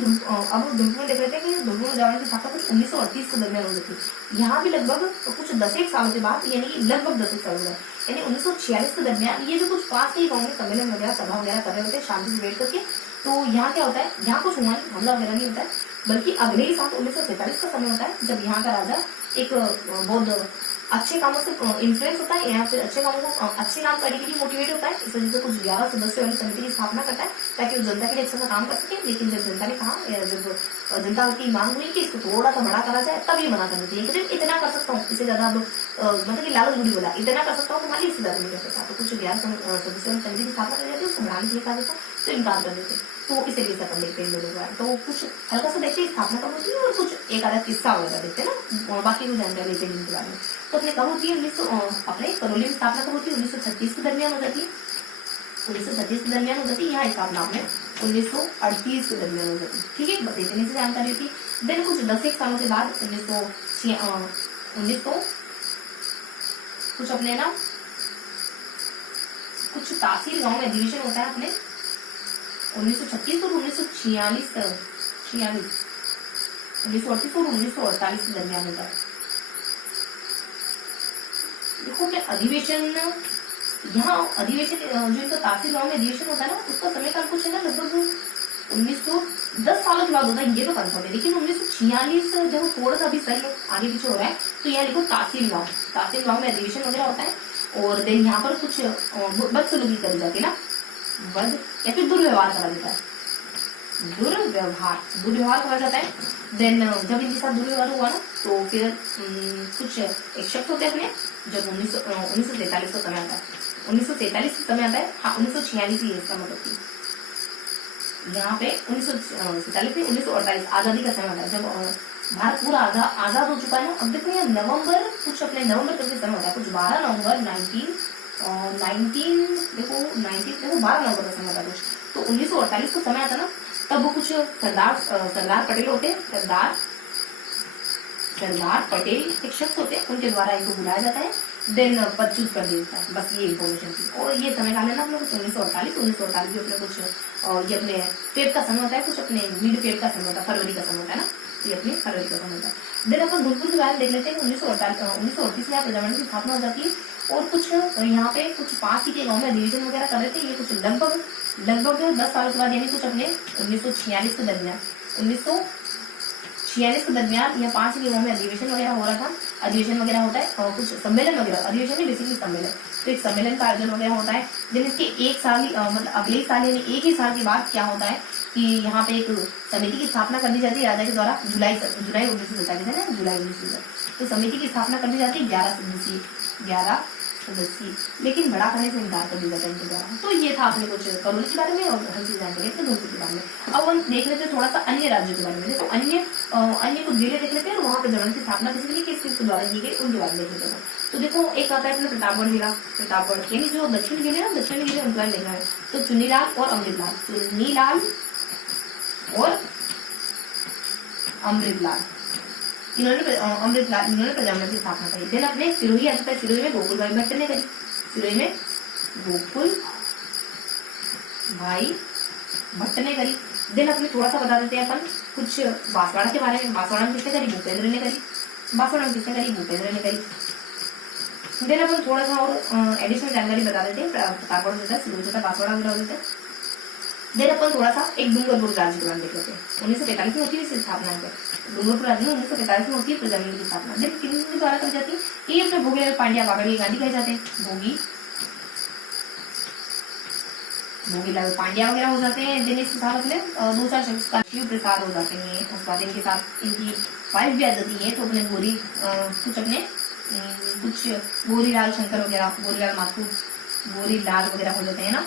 धौलपुर में देख लेते हैं कि धौलपुर में जाने की स्थापना कुछ 1938 के दरमियान हो जाती है। यहाँ भी लगभग कुछ 10 सालों के बाद, यानी कि लगभग 10 साल हो गए, यानी 1946 के दरमियान ये जो कुछ पास के गाँव में सम्मेलन वगैरह सभा वगैरह कर रहे होते हैं शांति से बैठ करके। तो यहाँ क्या होता है, यहाँ कुछ हुआ हमला वगैरह नहीं होता है, बल्कि अगले ही साल 1947 का समय होता है जब यहाँ का राजा एक बहुत अच्छे कामों से इन्फ्लुएंस होता है, यहाँ से अच्छे कामों को अच्छे काम करने के लिए मोटिवेट होता है। इस वजह से कुछ 11 सदस्यों वाली समिति की स्थापना करता है ताकि वो जनता के लिए अच्छा सा काम कर सके। लेकिन जब जनता ने कहा, जब जनता की मांग हुई कि इसको थोड़ा सा बड़ा करा जाए, तभी मना करनी चाहिए कि इतना कर सकता हूँ, इससे ज्यादा मतलब कि लालच बुरी बोला, इतना कर सकता हूँ तुम्हारी, इससे ज्यादा नहीं कर सकता। तो कुछ 11 सदस्यों वाली समिति की स्थापना कर जाती है, उसको बढ़ाने के लिए कहा जाता है, तो इनकार कर देते। तो इस तरीके से अपन देखते हैं इन दोनों। तो कुछ हल्का सा देखते हैं स्थापना कब होती है, और कुछ एक आधा किस्सा वगैरह देखते हैं ना, और बाकी को जानकारी लेते हैं इनके बारे में। तो अपने कब होती है अपने करौली में स्थापना कब होती है, 1936 के दरमियान हो जाती है, 1936 के दरमियान हो जाती है। यहाँ स्थापना अपने 1938 के दरमियान हो जाती है, ठीक है। बस इतनी से जानकारी होती है। देन कुछ 10 सालों के बाद 1900 कुछ अपने ना कुछ तासीर गांव में अधिवेशन होता है अपने 1936 और 1946 1938 और 1948 के दरमियान होता है। देखो अपने अधिवेशन, यहाँ अधिवेशन जो इनका तासीर गांव में अधिवेशन होता है ना, उसका समय काल कुछ है ना लगभग 1910 सालों के बाद होता है, ये तो कंफर्म है। लेकिन 1946 जब थोड़ा सा भी सही आगे पीछे हो रहा है, तो यहाँ देखो तासीर गांव में अधिवेशन वगैरह होता है। और देन यहाँ पर कुछ बदसलूकी करी जाती है ना, बद या फिर दुर्व्यवहार करा जाता है, दुर्व्यवहार करा जाता है। देन जब इनके साथ दुर्व्यवहार हुआ ना, तो फिर कुछ एक शख्स होते हैं अपने, जब 1943 का समय आता है, 1943 का समय आता है, हाँ 1946 ही इसका मतलब यहाँ पे 1947 से 1948 आजादी का समय आता है, जब भारत पूरा आजाद हो चुका है ना। अब देखो यहाँ नवंबर कुछ अपने नवंबर तक समय होता है, कुछ 12 नवंबर 19 देखो 12 नवंबर का समय होता है कुछ। तो 1948 को समय आता ना, तब वो कुछ सरदार पटेल होते, सरदार पटेल एक शख्स होते हैं, उनके द्वारा इनको बुलाया जाता है, देन पद चूज कर दिया जाता है। बस ये इन्फॉर्मेशन थी। और ये समय काल है ना अपने कुछ 1948 भी अपने कुछ ये अपने फेब का समय होता है, कुछ अपने मिड फेब का समय होता है, फरवरी का समय होता है ना, ये अपनी फरवरी का समय होता है। देन अपन धूलपुर के बारे में देख लेते हैं। 1938 में यहाँ प्रजामंडल की स्थापना हो जाती है, और कुछ यहाँ पे कुछ पास ही के गाँव में डिवीजन वगैरह कर रहे थे। ये कुछ लगभग 10 साल के बाद, यानी कुछ अपने 1946 के दरमियान 1946 के दरमियान यहाँ 5 गाँव में अधिवेशन वगैरह हो रहा था। अधिवेशन वगैरह होता है और कुछ सम्मेलन वगैरह, अधिवेशन नहीं बेसिकली सम्मेलन, तो एक सम्मेलन का आयोजन वगैरह होता है। दिन इसके एक साल मतलब अगले साल यानी एक ही साल के बाद क्या होता है कि यहाँ पे एक समिति की स्थापना कर दी जाती है राजा के द्वारा, जुलाई 1947 है ना, जुलाई 1947। तो समिति की स्थापना कर दी जाती है 11 सदस्यीय, लेकिन बड़ा करने से इनकार कर दिया जाता है इनके द्वारा। तो ये था अपने कुछ करोल के बारे में और हल्की जानकारी थे धूलपुर के बारे में। अब हम देख लेते हैं थोड़ा सा अन्य राज्यों के बारे में। देखो अन्य कुछ जिले देख लेते हैं और वहाँ पे जवान की स्थापना किस चीज के द्वारा की गई उनके बारे में देख लेते हैं। तो देखो एक आता है अपने प्रतापगढ़ जिला, प्रतापगढ़ यानी जो दक्षिण जिले ना, दक्षिण जिले उनका लेना है। तो चुनीलाल और अमृतलाल इन्होंने प्रजामंडल की स्थापना करी। देन अपने सिरोही आ जाता है, सिरोही में गोकुल भाई भट्ट ने करी, सिरोही में गोकुल भाई भट्ट ने करी। देन अपने थोड़ा सा बता देते हैं अपन कुछ बांसवाड़ा के बारे में। बांसवाड़ा में किसने करी? भूपेंद्र ने करी। बांसवाड़ा में किसने करी? भूपेंद्र ने करी। देन अपन थोड़ा सा और एडिशनल जानकारी बता देते हैं। प्रतापगढ़ होता है, सिरोही होता है, बांसवाड़ा वगैरह होता है। देन अपन थोड़ा सा एक डूंगरपुर राज्य के बारे में देख लेते हैं। 1945 में होती है इसकी स्थापना है। डूंगरपुर राज्य में 1945 में होती है प्रजामंडल की स्थापना। देन किन द्वारा करी जाती है? ये अपने भोगीलाल पांड्या वागड़िया गांधी कहे जाते हैं, भोगीलाल पांड्या वगैरह हो जाते हैं। दिन इसके साथ अपने 2-4 शख्स का शिव प्रसाद हो जाते हैं। उसके बाद इनके साथ इनकी वाइफ भी आ जाती है। तो अपने कुछ गोरीलाल शंकर वगैरह, गोरीलाल माथुर, गोरीलाल वगैरह हो जाते हैं ना।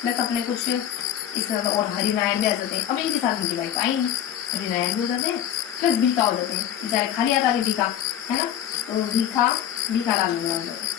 प्लस अपने कुछ इसके साथ और हरिनारायण भी आ जाते हैं। अब इनके साथ इनकी वाइफ आई नहीं, हरिनारायण भी हो जाते हैं, प्लस भीखा हो जाते हैं। बेचारे खाली आता है भीखा, है ना, तो भीखा लाल वगैरह हो जाते हैं।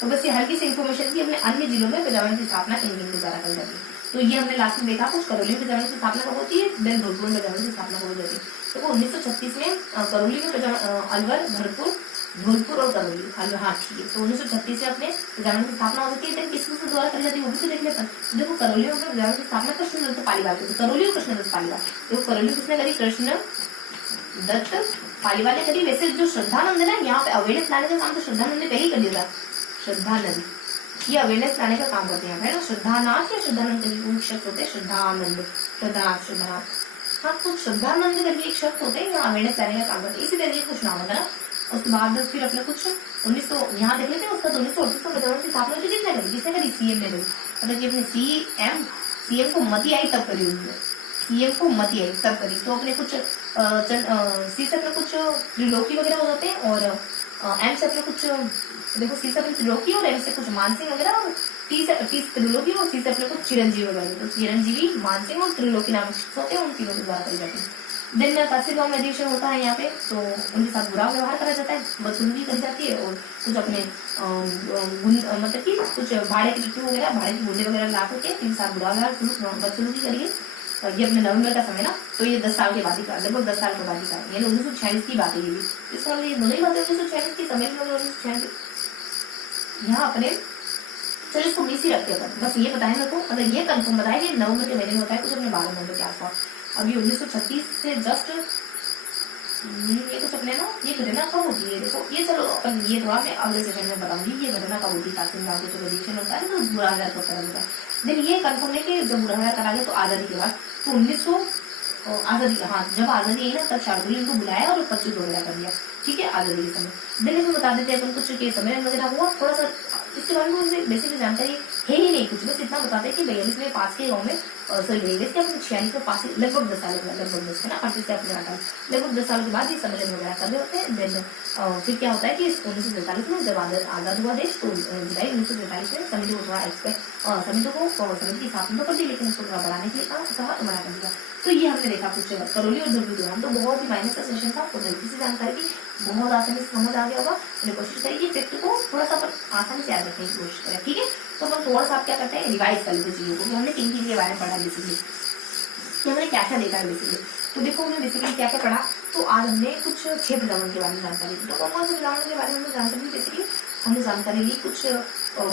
तो बस ये हल्की सी इन्फॉर्मेशन थी। अपने अन्य जिलों में प्रजामंडल की स्थापना इन द्वारा कर जाती है। तो ये हमने लास्ट में देखा कुछ करौली में प्रजामंडल की स्थापना कब होती है, देन धूलपुर में प्रजामंडल की स्थापना कब हो जाती है। देखो 1936 में करौली में अलवर, भरतपुर, धूलपुर और करौली, हाँ ठीक है। तो 1936 में अपने प्रजामंडल की स्थापना हो जाती है। देन किसके द्वारा करी जाती है वो भी देख लेते हैं। देखो करौली में प्रजामंडल की स्थापना कृष्णदत्त पालीवाल की, करौली और कृष्णदत्त पालीवाल। देखो करौली किसने करी? कृष्णदत्त पालीवाल ने करी। वैसे जो श्रद्धानंद है ना, यहाँ पे अवेयरनेस लाने का काम तो श्रद्धानंद ने पहले ही कर दिया था। श्रद्धानंद ये अवेयरनेस लाने का काम करते हैं, है ना। श्रद्धानाथ या श्रद्धानंद शख्स होते हैं, श्रद्धानाथ। हाँ, तो श्रद्धानंद करके एक शख्स होते हैं, यहाँ अवेयरनेस लाने का काम करते हैं। इसी तरीके कुछ नाम होता है ना। उसके बाद फिर अपने कुछ 1900 यहाँ देख लेते हैं। उसका 1938 में प्रजामंडल की स्थापना किसने करी? सीएम ने करी। मतलब कि अपने सीएम को मती आई तब करी उन्होंने, सीएम को मती आई तब करी। तो अपने कुछ सी से अपने कुछ त्रिलोकी वगैरह हो जाते हैं, और एम से अपने कुछ देखो सी से अपने त्रिलोकी और एम से कुछ मानसिंह वगैरह, और टी से त्रिलोकी और सी से अपने कुछ चिरंजीवी वगैरह। तो चिरंजीवी, मानसिंह और त्रिलोकी नामक शख्स होते हैं, उन तीनों के द्वारा करी जाती है। दिन में काशी गाँव में अधिवेशन होता है यहाँ पे, तो उनके साथ बुरा व्यवहार करा जाता है, बदसलूकी करी जाती है, और कुछ अपने मतलब कि कुछ भाड़े की टिकट वगैरह, भाड़े की बूंदे वगैरह ला करके इनके साथ बुरा व्यवहार, बदसलूकी करिए। ये अपने नवंबर का समय ना, तो ये 10 साल के बाद ही का, लगभग 10 साल के बाद ही का, यानी 1946 की बात है ये भी। इसका मतलब ये दोनों ही बातें 1946 की, समय 1946 यहाँ अपने। चलो इसको बीस ही रखते हैं, बस ये बताएं मेरे को, अगर ये कंफर्म बताए कि नवंबर के महीने में होता है कुछ अपने 12 नवंबर के आसपास। अभी 1936 से जस्ट ये कुछ अपने ना, ये घटना कब होती है? देखो ये, चलो अपन ये थोड़ा मैं अगले सेशन में बताऊंगी ये घटना कब होती है। कासिम गांव को अधिवेशन होता है तो बुरा हजार को करा जाता है। देन ये कंफर्म है कि जब बुरा हजार करा गया तो आजादी के बाद, तो 1900 आजादी, हाँ जब आजादी आई ना तब शार्दुल उनको बुलाया और 25 वगैरह कर दिया, ठीक है, आजादी के समय। देन इसमें बता देते हैं अपन कुछ के सम्मेलन वगैरह हुआ, थोड़ा सा इसके बारे में बेसिक जानकारी है ही नहीं कुछ, बस इतना बताते हैं कि 42 में पास के गाँव में सॉरी 42 के 46 में पास, लगभग 10 साल लगभग 10 है ना, 38 से अपने 28 लगभग 10 साल के बाद ये सम्मेलन वगैरह कर रहे होते हैं। देन फिर क्या होता है कि 1947 में जब आजाद हुआ देश, तो जुलाई 1947 में समिति को थोड़ा समिति की स्थापना तो कर दी, लेकिन उसको थोड़ा बढ़ाने के लिए कहा तो मना कर दिया। तो ये हमने देखा कुछ करौली और दुर्ग दौरान, तो बहुत ही माइनस का सेशन था, तो जल्दी से जानकारी की बहुत आसानी से समझ आ गया होगा। मैंने कोशिश करी कि फैक्ट को थोड़ा सा आसानी से याद रखने की कोशिश करें, ठीक है। तो हम थोड़ा सा क्या करते हैं, रिवाइज कर लेते चीजों को। हमने 3 चीज के बारे में पढ़ा बेसिकली, कि हमने क्या क्या देखा है बेसिकली। तो देखो हमने बेसिकली क्या क्या पढ़ा, तो आज हमने कुछ 6 प्रजावन के बारे में जानकारी दी। तो कौन कौन से प्रजावन के बारे में हमने जानकारी दी, बेसिकली हमने जानकारी ली कुछ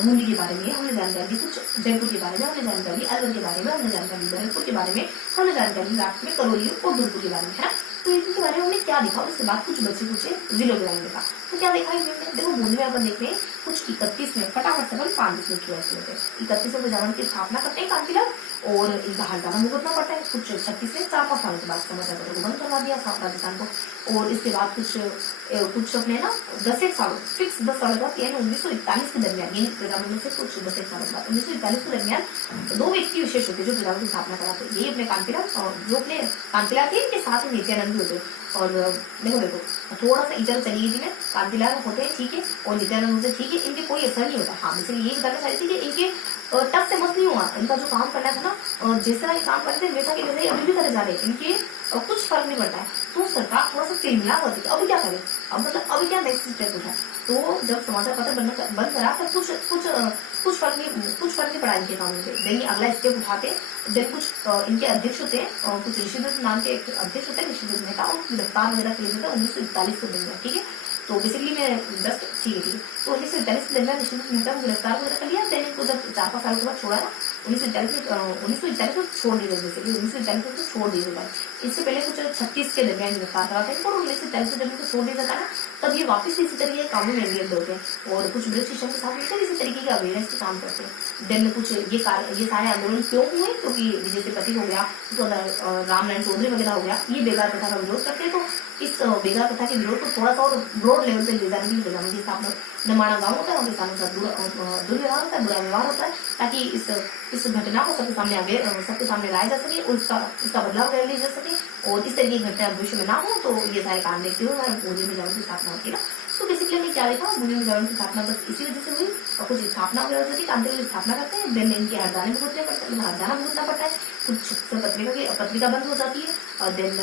बूंदी के बारे में, हमने जानकारी दी कुछ जयपुर के बारे में, हमने जानकारी ली अलवर के बारे में, हमने जानकारी ली भरतपुर के बारे में, हमने जानकारी ली लास्ट में करौली और दुर्ग के बारे में, है ना। तो इनके बारे में हमने क्या देखा, उसके बाद कुछ बच्चे कुछ जिलों के बारे में देखा। तो क्या देखा इसमें, देखो बूंदी में अपन देखते हैं कुछ 31 में फटाफट से अपन 5 मिनट की वैसे होते हैं। 31 में प्रजावन की स्थापना करते हैं कांतिलाल, और इनका हरजाना भुगतना पड़ता है कुछ 36 से 4-5 साल के बाद समाचार पत्र को बंद करवा दिया राजस्थान को। और इसके बाद कुछ अपने ना 10 साल फिक्स 10 साल बाद, यानी 1941 के दरमियान, यानी प्रजामंडल से कुछ 10 साल के बाद 1941 के दरमियान 2 व्यक्ति विशेष होते जो प्रजावन की स्थापना कराते हैं। यही अपने कांतिलाल, जो अपने कांतिलाल थे, इनके साथ में नित्यानंद होते। और देखो थोड़ा सा इधर चली गई थी, कांतिलाल होते हैं ठीक है, और नित्यानंद होते ठीक है, इनके कोई असर नहीं होता। हाँ इसलिए ये बताना चाहती थी कि इनके टच से मत नहीं हुआ, इनका जो काम करना था ना, जिस तरह ये काम करते थे वैसा के वैसे अभी भी करे जा रहे हैं, इनके कुछ फर्क नहीं पड़ता है। तो सरकार थोड़ा सा तिलमिला होती है, अभी क्या करे, अब मतलब अभी क्या नेक्स्ट स्टेप उठा। तो जब समाचार पत्र बंद करा तो कुछ फर्क नहीं पड़ा इनके काम में। देन अगला स्टेप उठाते, देन कुछ इनके अध्यक्ष होते हैं, कुछ ऋषिदत्त नाम के अध्यक्ष होते हैं, ऋषिदत्त मेहता, उनको गिरफ्तार वगैरह किया जाता है 1941 के दरमियान, ठीक है। तो बेसिकली मैं जस्ट ठीक है। तो 1941 के दरमियान ऋषिदत्त मेहता को गिरफ्तार वगैरह कर लिया, देन इनको जब 4-5 साल के बाद छोड़ा ना, 1941 को छोड़ दिया, बेसिकली 1941 को छोड़ दिया जाता है। इससे पहले कुछ 36 के दरमियान गिरफ्तार कराते हैं, और 1940 के दरमियान को छोड़ दिया जाता है ना, तब ये वापस इसी तरीके के कामों में एंगेज होते हैं, और कुछ ब्रिटिश सिस्टम के साथ मिलकर इसी तरीके के अवेयरनेस के काम करते हैं। देन कुछ ये सारे आंदोलन क्यों हुए, क्योंकि विजय सेतुपति हो गया, रामनारायण चौधरी वगैरह हो गया, ये बेगार प्रथा का विरोध करते हैं। तो इस बेगार प्रथा के विरोध को थोड़ा सा और ब्रॉड लेवल पे ले जाने के लिए प्रजामंडल की स्थापना, नमाना गाँव होता है, उनके सामने दुर्व्यवहार होता है, बुरा व्यवहार होता है, ताकि इस घटना को सबके सामने लाया जा सके और इसका बदलाव कर लिया जा सके, और इस तरह की घटना भविष्य में ना हो। तो ये सारे काम देखते हुए हमारे बूंदी प्रजामंडल की स्थापना होती है ना। तो बेसिकली हमने क्या देखा, बूंदी प्रजामंडल की स्थापना बस इसी वजह से हुई, और कुछ स्थापना वगैरह होती है, कांतिलाल की स्थापना करते हैं, देन इनके हरजाना भुगतना पड़ता है, कुछ पत्रिका बंद हो जाती है, और देन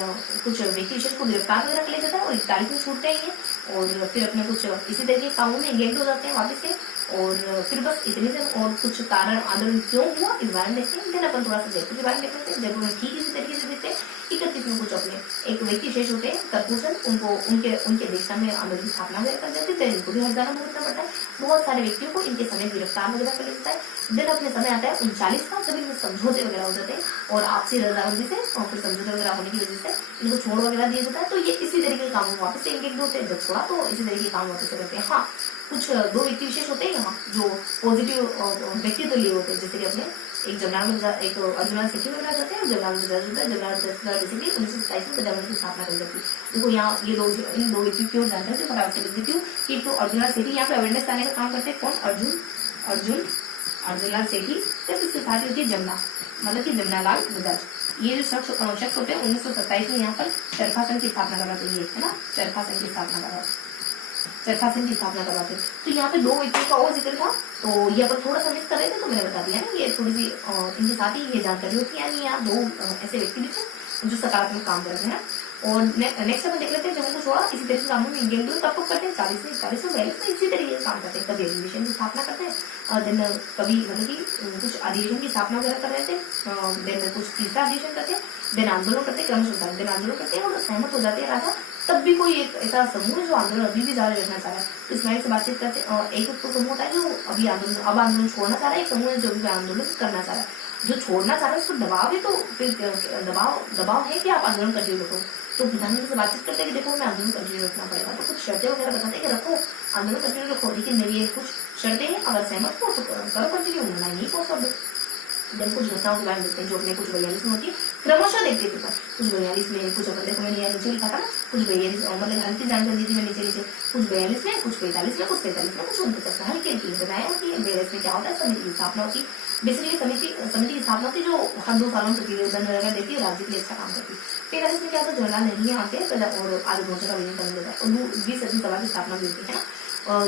कुछ व्यक्ति विशेष को गिरफ्तार वगैरह कर लिया जाता है, और 41 में छूटते हैं, और फिर अपने कुछ इसी तरह के कामों में एंगेज हो जाते हैं वापस से। और फिर बस इतने से, और कुछ कारण आंदोलन क्यों हुआ इस बारे में देखते हैं। देन अपन थोड़ा सा जयपुर के बारे में देख लेते हैं। जयपुर में ठीक इसी तरीके से देखते हैं। 31 में कुछ अपने एक व्यक्ति विशेष होते हैं कर्पूसन, उनको उनके देशा में आंदोलन की स्थापना वगैरह कर देते हैं, इनको भी हरजाना भुगतना पड़ता है। बहुत सारे व्यक्तियों को इनके समय गिरफ्तार वगैरह कर लेता है। देन अपने समय आता है 39 का, जब इनमें समझौते वगैरह हो जाते हैं, और आपसी रजामंदी से और फिर समझौते वगैरह होने की वजह से इनको छोड़ वगैरह दिया जाता है। तो ये इसी तरीके के काम वापस से एंगेज होते हैं, जब छोड़ा तो इसी तरीके के काम वापस से करते हैं। हाँ कुछ 2 व्यक्ति विशेष होते हैं यहाँ जो पॉजिटिव व्यक्ति तो लिए होते हैं, जैसे कि अपने एक एक अर्जुना सेठी वगैरह जाते हैं, जमनालाल बेसिकली 1927 में प्रजामंडल की स्थापना करी जाती है। देखो यहाँ ये इन दो व्यक्ति क्यों जानते हैं, फटाफट से लिख देती हूँ कि तो अर्जुना सेठी यहाँ पे अवेयरनेस लाने का काम करते हैं। कौन? अर्जुनलाल सेठी, जब इसके साथ होती है जमुना, मतलब कि जमनालाल बजाज। ये जो शख्स होते हैं 1927 में यहाँ पर चरखा संघ की स्थापना करवाते हैं, है ना, चरखा संघ की स्थापना करवाते हैं। तो यहाँ पे 2 व्यक्तियों का और जिक्र था, तो ये अपन थोड़ा सा मिस कर रहे थे, तो मैंने बता दिया ना, ये थोड़ी सी इनके साथ ही ये जानकारी होती है। यानी यहाँ 2 ऐसे व्यक्ति भी थे जो सकारात्मक काम करते हैं। और नेक्स्ट अपन देख लेते हैं, जब उनको छोड़ा इसी तरीके से कामों में इंडियन कब करते हैं 40 से 41 में इसी तरीके से काम करते हैं। कभी एजुकेशन की स्थापना करते हैं, देन कभी मतलब कि कुछ अधिवेशन की स्थापना वगैरह कर रहे थे, देन कुछ तीसरा अधिवेशन करते हैं, देन आंदोलन करते हैं, क्रमश देन आंदोलन करते हैं, और सहमत हो जाते हैं राजा। तब भी कोई एक ऐसा समूह है जो आंदोलन अभी भी जारी रखना चाह रहा है, तो इस्माइल से बातचीत करते हैं। और एक तो समूह होता है जो अभी आंदोलन छोड़ना चाह रहा है, एक समूह है जो भी आंदोलन करना चाह रहा है। जो छोड़ना चाह रहा है उसको दबाव है, तो फिर दबाव है कि आप आंदोलन कंटिन्यू रखो। तो प्रधानमंत्री से बातचीत करते हैं कि देखो मैं आंदोलन कंटिन्यू रखना पड़ेगा, तो कुछ शर्तें वगैरह बताते हैं कि रखो आंदोलन कंटिन्यू रखो, लेकिन मेरी कुछ शर्तें हैं, अगर सहमत हो तो करो कंटिन्यू, नहीं हो सब देन कुछ घटनाओं के बारे में देखते हैं जो अपने कुछ 42 में होती है, क्रमशः देखते थे कुछ 42 में, कुछ अपन देखो मैंने यहाँ नीचे लिखा था ना, कुछ 42 मतलब हल्की जानकारी दी थी मैं नीचे कुछ 42 में, कुछ 45 में, कुछ 43 में, कुछ 49 में, हल्की हल्की बताया कि 42 में क्या होता है, समिति की स्थापना होती। बेसिकली समिति की स्थापना होती जो हर 2 सालों में प्रतिवेदन वगैरह देती है, राज्य के लिए अच्छा काम करती है। 43 में क्या होता है, जवाहरलाल नेहरू आते हैं और आगे मोर्चा का विलीन करने देता है और 20 सदस्य सभा की स्थापना भी होती है ना,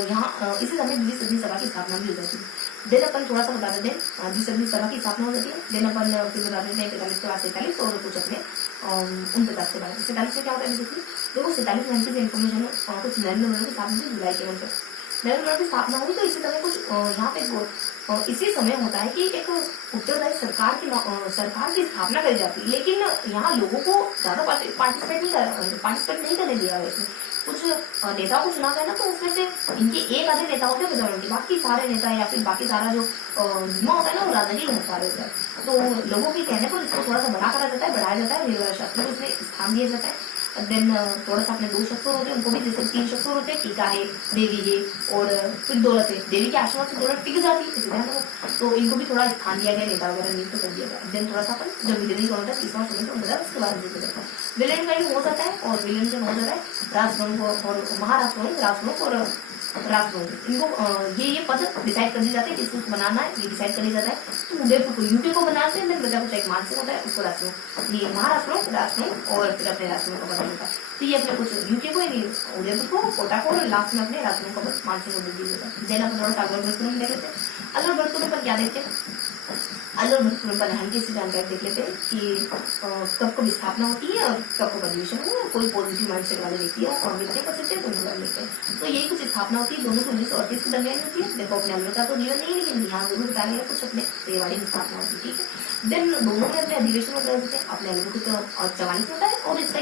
यहाँ इसी समय 20 सदस्य सभा की स्थापना भी हो जाती है। देन अपन थोड़ा सा बता देते हैं 20 सदस्य सभा की स्थापना हो जाती है। देन अपन फिर बता देते हैं 45 के बाद 47 और कुछ अपने 49 के बाद 47 में क्या होता है बेसिकली देखो 47 में से इन्फॉर्मेशन कुछ नरेंद्र मोदी की स्थापना जुलाई के मंथ नरेंद्र मोदी की स्थापना हुई। तो इसी समय कुछ यहाँ पे इसी समय होता है कि एक उत्तरदायी सरकार की स्थापना करी जाती है, लेकिन यहाँ लोगों को ज्यादा पार्टिसिपेट नहीं करने दिया गया इसमें। कुछ नेताओं को चुना गया ना, तो उसमें से इनके एक आधे नेता होते हैं प्रधानमंत्री, बाकी सारे नेता या फिर बाकी सारा जो जिम्मा होता है ना वो राजनीतिक हिस्सा होता है। तो लोगों के कहने पर इसको थोड़ा सा बड़ा करा जाता है, बढ़ाया जाता है, शास्त्री को उसमें स्थान दिया जाता है। देन थोड़ा सा अपने 2 शख्स होते हैं, उनको भी जैसे 3 शख्स होते हैं, टीका है, देवी है और फिर दौलत है। देवी के आशीर्वाद से दौलत टिक जाती है, तो इनको भी थोड़ा स्थान दिया गया, नेता वगैरह नियुक्त कर दिया गया। देन थोड़ा सा अपन जब विलेन होता है 30वां उसके बाद विलेन का हो जाता है और विलेन से हो जाता है राजप्रमुख और महाराष्ट्रप्रमुख, राजप्रमुख और राष्ट्रपति। इनको ये पद डिसाइड कर दी जाती है किसको बनाना है, ये डिसाइड कर दिया जाता है। तो उदयपुर को यूपी को बनाते हैं, बचा कुछ एक मानसिक होता है उसको राष्ट्रप्रमुख, ये महाराष्ट्र राष्ट्रप्रमुख और फिर अपने राष्ट्रप्रमुख का पद होता है। तो ये अपने कुछ यूपी को उदयपुर को कोटा को और लास्ट में अपने राष्ट्रप्रमुख का पद मानसिक को दे दिया जाता है। देन अपन थोड़ा सा अल्वर भरतपुर में देख लेते हैं। अल्वर भरतपुर पर क्या देखते हैं, अल्वर भरतपुर पर हल्की सी जानकारी देख लेते हैं कि कब कब स्थापना होती है और कब कब अधिवेशन हुआ, कोई पॉजिटिव माइंडसेट वाले व्यक्ति है और व्यक्ति कर सकते हैं तो उनको लेते हैं। तो यही कुछ स्थापना होती है दोनों सौ 1938 के दरमियान होती है। देखो अपने अल्वर का तो जीवन नहीं है, लेकिन यहाँ जरूर बता रहे कुछ अपने रेवाड़ी में स्थापना होती है, ठीक है। देन दोनों में अपने अधिवेशन में कर देते हैं। अपने अल्वर को तो 44 होता है और इसका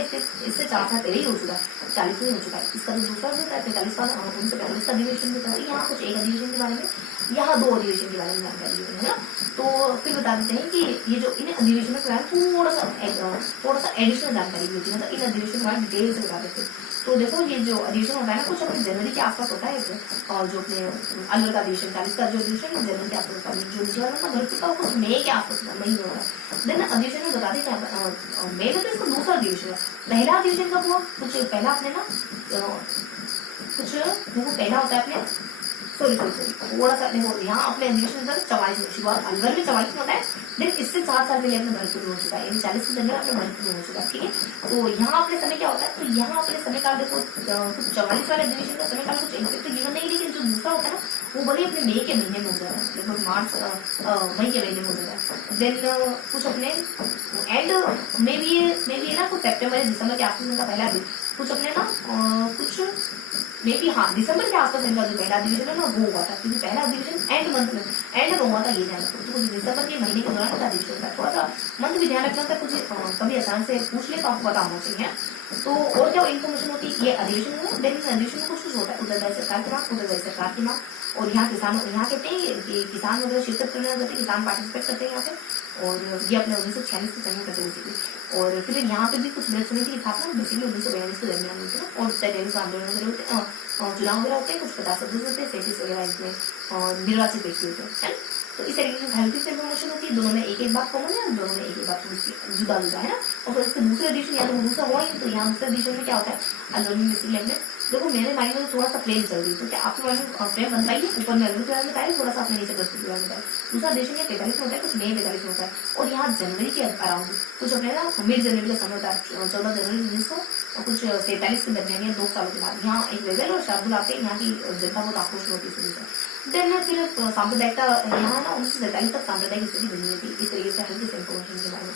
इससे 4 साल पहले ही हो चुका है, 40 में हो चुका है। इसका जो दूसरा होता है 45 साल 1945 का अधिवेशन होता है। यहाँ कुछ एक अधिवेशन के बारे में, यहाँ 2 अधिवेशन के बारे में जानकारी है ना। तो फिर बता देते हैं कि ये जो इन अधिवेशनों के बारे में थोड़ा सा एडिशनल जानकारी भी होती है, मतलब इन अधिवेशन के बारे में डिटेल से बता देते हैं। तो देखो ये जो अधिवेशन होता है ना कुछ अपने जनवरी के आसपास होता है, और जो अपने अल्वर का अधिवेशन 40 का जो अधिवेशन है जनवरी के आसपास होता है, जो भर्ती का कुछ मई के आसपास मई में होता है। देन अधिवेशन में बता दें क्या मई में तो इसका दूसरा अधिवेशन है। पहला अधिवेशन कब हुआ, कुछ पहला अपने ना कुछ देखो पहला होता है अपने सॉरी थोड़ा सा देखो यहाँ अपने अधिवेशन 44 में शुरुआत अल्वर में 44 में होता है। देन इससे 4 साल पहले अपने भरतपुर में हो चुका है, यानी 40 के दरमियान अपने भरतपुर में हो चुका है, ठीक है। तो यहाँ अपने समय क्या होता है, तो यहाँ अपने समय काल देखो कुछ 44 वाले अधिवेशन का समय काल कुछ एग्जैक्ट जीवन नहीं, लेकिन जो दूसरा होता है ना वो बड़ी अपने मई के महीने में हो जाता है, लगभग मार्च मई के महीने में हो जाता है। देन कुछ अपने एंड में भी ना कुछ सेप्टेम्बर दिसंबर के आसपास इनका पहला कुछ अपने ना कुछ मे बी हाँ दिसंबर के आसपास इनका जो पहला अधिवेशन है ना वो हुआ था, क्योंकि पहला अधिवेशन एंड मंथ में हुआ था, ये ध्यान रखो। तो कुछ दिसंबर के महीने के दौरान का अधिवेशन होता है, थोड़ा सा मंथ भी ध्यान रखना था, कुछ कभी आसान से पूछ ले तो आपको पता होना चाहिए। तो और क्या इन्फॉर्मेशन होती है, ये अधिवेशन है, लेकिन अधिवेशन में कुछ होता है उत्तरदायी सरकार की मांग, उत्तरदायी सरकार की मांग, और यहाँ किसानों यहाँ कहते हैं कि किसान वगैरह शिरकत करने जाते हैं, किसान पार्टिसिपेट करते हैं यहाँ पे, और ये अपने 1946 के समय करते हैं। और फिर यहाँ पे भी कुछ ब्लड समिति की स्थापना बेसिकली 1942 के दरमियान होती है, और 43 आंदोलन वगैरह होते हैं, चुनाव वगैरह होते हैं, कुछ 50 सदस्य होते हैं, 37 वगैरह इसमें और निर्वाचित व्यक्ति होते हैं। तो इस तरीके से हल्की से इन्फॉर्मेशन होती है, दोनों में एक बात कॉमन है, दोनों में एक बात थोड़ी जुदा जुदा है ना। और फिर इसके दूसरे एडिशन या तो दूसरा हुआ ही, तो यहाँ दूसरे एडिशन में क्या होता है अल्वर में बेसिकली अपने देखो मेरे माइंड में थोड़ा सा प्लेन चल रही है, तो क्या आपके माइंड में फ्रेम बन पाएगी, ऊपर में अल्वर के बारे में बताया, थोड़ा सा अपने नीचे प्रस्तुत के बारे में बताया। दूसरा एडिशन में 45 में होता है, कुछ मई 45 में होता है, और यहाँ जनवरी के अराउंड कुछ अपने ना मिड जनवरी का समय होता है, 14 जनवरी 1900 और कुछ 47 के दरमियान 2 सालों के बाद यहाँ एक वेगल और शार्दुल आते हैं, यहाँ की जनता बहुत आक्रोश होती है। देन फिर सांप्रदायिकता यहाँ ना 1947 तक सांप्रदायिक स्थिति बनी हुई थी, इस तरीके से हल्की से इन्फॉर्मेशन के बारे में।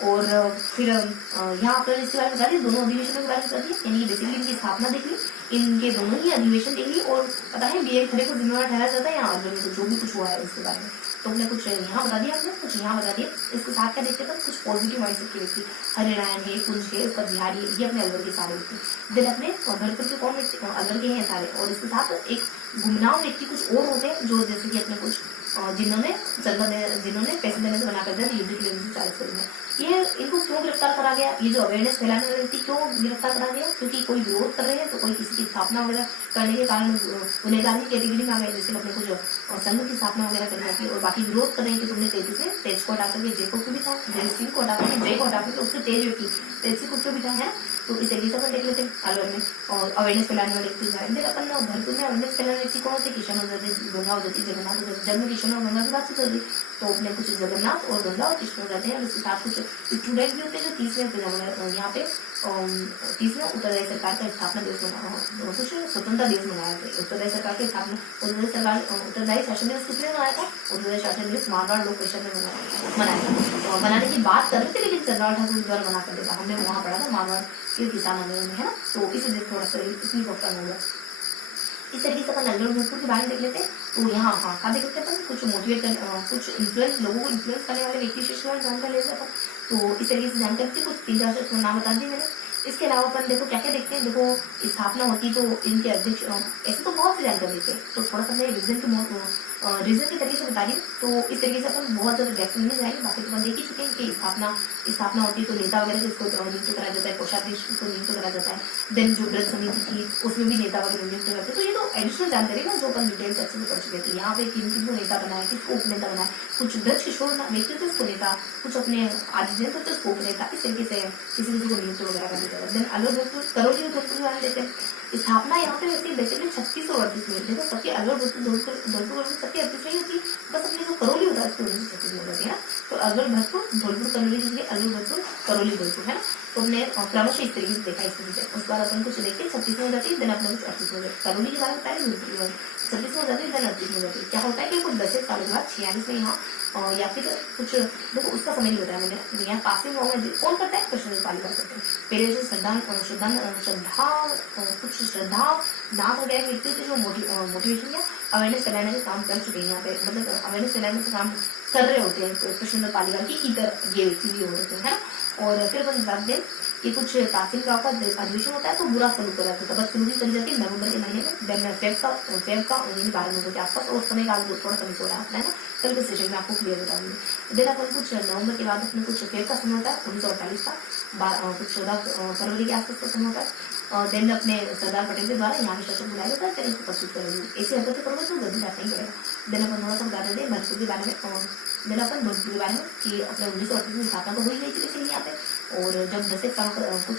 और फिर यहाँ आपने इसके बारे में बता दी, दोनों अधिवेशनों के बारे में बता दी, यानी बेसिकली इनकी स्थापना देख ली, इनके दोनों ही अधिवेशन देख ली, और पता है बी खड़े को जिम्मेवार ठहराया जाता है यहाँ अल्वर में, तो जो भी कुछ हुआ है उसके बारे में तो हमने कुछ यहाँ बता दिया, आपने कुछ यहाँ बता दिया। इसके साथ क्या देखते हैं, कुछ पॉजिटिव माइंडसेट के व्यक्ति हरिनारायण है, कुंज है, उसका बिहारी, ये अपने अल्वर के सारे व्यक्ति। देन अपने भरतपुर के कौन व्यक्ति अल्वर के हैं सारे, और इसके साथ एक गुमनाम व्यक्ति कुछ और होते हैं, जो जैसे कि अपने कुछ जिन्होंने पैसे देने से मना कर दिया युद्ध के लिए 1940 में, ये इनको क्यों गिरफ्तार करा गया, ये जो अवेयरनेस फैलाने वाले व्यक्ति क्यों गिरफ्तार करा गया, क्योंकि कोई विरोध कर रहे हैं, तो कोई किसी की स्थापना वगैरह करने के कारण गुनहगारी कैटेगरी में आ गए, जिससे अपने कुछ संघ की स्थापना वगैरह करनी जाती है, और बाकी विरोध कर रहे हैं कि तुमने तेज को हटा करके जय को क्यों भी था, जय सिंह को हटा करके जय को हटा करके उससे तेज व्यक्ति तेज सिंह को क्यों भी था, है ना। तो इस तरीके से अपन देख लेते हैं अलवर में। और अवेयरनेस फैलाने वाले व्यक्ति फिर अपन भरतपुर में अवेयरनेस फैलाने व्यक्ति कौन थे, किशन और गंगा और जति जगन्नाथ, जन्म किशन और गंगा की बात कर दी, तो अपने कुछ जगन्नाथ और गंगा और कृष्ण हो जाते हैं। इसके साथ कुछ स्टूडेंट भी होते हैं जो 30वें यहाँ पे 30वें उत्तरदायी सरकार का स्थापना दिवस कुछ स्वतंत्रता दिवस मनाया गया। उत्तरदायी सरकार की स्थापना उत्तरदायी शासन दिवस किसने मनाया था, उत्तरदायी शासन दिवस मारवाड़ लोक परिषद ने मनाया था। बनाने की बात कर रहे थे, लेकिन चंद्रलाल ठाकुर द्वारा मना कर देता, हमने वहां पढ़ा था मारवाड़ के किसान आंदोलन में, है ना। तो इसे थोड़ा सा इतनी कॉप्टन हो गया। इस तरीके से अपन अल्वर भोजपुर के बारे में देख लेते हैं। तो यहाँ क्या देख लेते हैं, कुछ मोटिवेट कुछ इन्फ्लुएंस लोगों को इन्फ्लुएंस करने वाले व्यक्ति विशेष के बारे में जानकारी लेते हैं। तो इस तरीके से जानकारी थी, कुछ 3-4 नाम बता दिए मैंने। इसके अलावा अपन देखो क्या क्या देखते हैं, देखो स्थापना होती तो इनके अध्यक्ष, ऐसे तो बहुत सी जानकारी देते हैं, तो थोड़ा सा मैं रीजन के तरीके से बता रही हूँ। तो इस तरीके से अपन बहुत ज्यादा डेप्थ में नहीं जाएंगे, बाकी तो अपन देख ही चुके हैं कि स्थापना होती तो नेता वगैरह जिसको नियुक्त करा जाता है, कोषाध्यक्ष को नियुक्त करा जाता है। देन जो ब्रज समिति थी उसमें भी नेता वगैरह नियुक्त करते हैं। तो ये तो एडिशनल जानकारी ना जो अपन डिटेल से अच्छे से पढ़ चुके थे। यहाँ पे किनको नेता बनाया, किसको उपनेता बनाया, कुछ ब्रज किशोर व्यक्ति थे उसको नेता, कुछ अपने आदिजन थे उसको उपनेता, इस तरीके से किसी को नियुक्त वगैरह कर देता है। देन अलवर भोजपुर करौली और भोजपुर वाले लेते हैं। स्थापना यहाँ पे वैसे बेसिकली 3638 में, देखो सबके अलवर भोजपुर सबके 38 में होती है, बस अपने जो करौली होता है उसको 1936 में होती है ना। तो अलवर भोजपुर करौली के लिए अलवर भोजपुर करौली भोजपुर, है ना। तो हमने क्रमशः इस तरीके से देखा इस तरीके से। उसके बाद अपन कुछ देखते 36 में हो जाती है, देन अपने कुछ 38 में हो जाती है। करौली के बारे में पहले भोजपुर के बारे में 36 में हो जाती है, देन 38 में हो जाती है। क्या होता है कि कुछ 10 साल के बाद 46 में यहाँ या फिर कुछ देखो उसका समय नहीं बताया मैंने, यहाँ पासिंग में कौन करता है, कृष्ण पालिका करते हैं। पहले जो श्रद्धा नाथ वगैरह व्यक्ति थे जो मोटिवेशन या अवेयरनेस फैलाने का काम कर चुके हैं यहाँ पे, मतलब अवेयरनेस फैलाने का काम कर रहे होते हैं कृष्ण पालिका की इतर ये व्यक्ति भी होते हैं, है ना। और फिर अपन बता दें कि कुछ तहसील गाँव का अधिवेशन होता है तो बुरा सलूक करा जाता है, बस शुरू करी जाती है नवंबर के महीने में, देन फेब का 12 नवंबर के आसपास, और समय काल थोड़ा सा मिस हो रहा है ना, कल के सेशन में आपको क्लियर बता दूंगी। देन अपन कुछ नवंबर के बाद अपने कुछ फेब का समय होता है 1948 का, कुछ 14 फरवरी के आसपास का समय होता है। देन अपने सरदार पटेल के द्वारा यहाँ के शासक बुलाया जाता है, फिर इसको प्रस्तुत करेंगे। ऐसी हरकतें करोगे तो गद्दी जाना ही पड़ेगा। देन अपन थोड़ा सा बता देते हैं भोजपुर के बारे में, देन अपन भोजपुर के बारे में कि अपने 1938 में स्थापना तो हुई गई थी लेकिन यहाँ पे, और जब 10 साल कुछ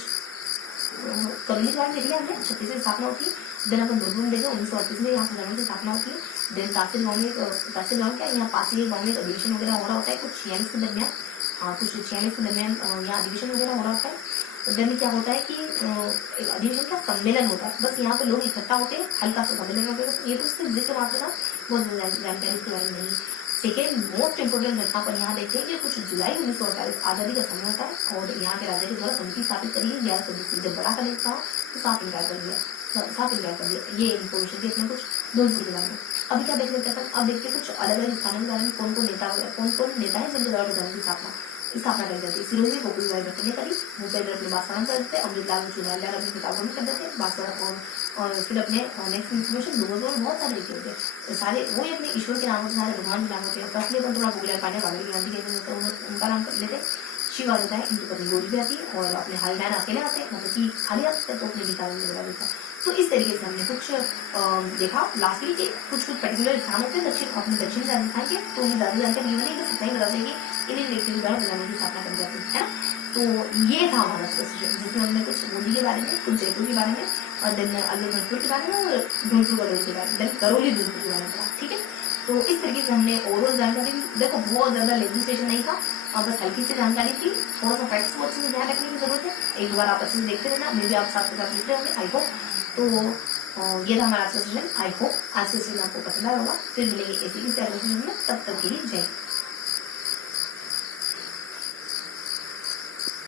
करौली के बारे में देखिए हमने 36 में स्थापना होती है। देन अपन भोजपुर में देखें 1938 में यहाँ से की स्थापना होती है। देन तहसील गाँव क्या यहाँ पास ही गाँव में अधिवेशन वगैरह हो रहा होता है कुछ 46 के दरमियान, यहाँ अधिवेशन वगैरह हो रहा होता है। देन क्या होता है कि अधिवेशन का सम्मेलन होता है, बस यहाँ पे लोग इकट्ठा होते हैं, हल्का सा सम्मेलन होता है। ये तो सिर्फ जिक्र मात्र था, बहुत जानकारी के बारे में नहीं। सेकेंड मोस्ट इंपोर्टेंट घटना पर यहाँ देखते हैं कि कुछ जुलाई 1948 आजादी का समय होता है, और यहाँ के राजा के द्वारा समिति स्थापित करी है 11 सदस्य। जब बड़ा कलेक्ट था तो साफ इनकार कर दिया, ये इन्फॉर्मेशन थी अपने कुछ भोजपुर के बारे में। अभी क्या देख लेते हैं, अब देखते हैं कुछ अलग अलग स्थानों के बारे में, कौन कौन नेता है जिनके द्वारा प्रधान की स्थापना करी जाती है। सिरोही गोकुल भाई भट्ट ने करी, भूपेंद्र अपने बादशाह कर देते, अमृतलाल चुनालाल अपनी किताबों में कर देते बादशाह, और फिर अपने नेक्स्ट इन्फॉर्मेशन लोगों को बहुत सारे लिखे होते हैं, सारे वो ही अपने ईश्वर के नाम होते, सारे भगवान के नाम होते हैं। फर्स्टली अपन थोड़ा भूगला पाने वाले गांधी के उनका नाम कर लेते। शिव आ जाता है, इनकी पत्नी गोली भी आती है, और अपने हाईमैन अकेले आते हैं, मतलब कि खाली आते हैं तो अपने किताबों में लगा देता है। तो इस तरीके से हमने कुछ देखा लास्टली के कुछ पर्टिकुलर स्थान होते हैं अपने दक्षिण राजस्थान के, तो उन्हें ज्यादा जानकारी नहीं बनी, सही बता देंगे इन्हीं व्यक्तियों के द्वारा प्रधानमंत्री की स्थापना करी जाती है ना। तो ये था हमारा सेशन, जिसमें हमने कुछ बूंदी के बारे में, कुछ जयपुर के बारे में, और देन अलवर भोजपुर के बारे में, और ढूंढपुर करौली के बारे में, देन करौली ढूंढपुर के बारे में, ठीक है। तो इस तरीके से हमने ओवरऑल जानकारी, देखो बहुत ज्यादा लेजिस्लेशन नहीं था, बस हल्की सी जानकारी थी, थोड़ा सा फैक्ट्स को अच्छे से ध्यान रखने की जरूरत है। एक बार आप अच्छे से देखते रहना, मे भी आप साथ साथ लिखते होंगे, आई होप। तो ये था हमारा आज का सेशन, आई होप आज के सेशन आपको पसंद आया होगा। फिर मिलेंगे ऐसी किसी अगले सेशन में, तब तक के लिए जय।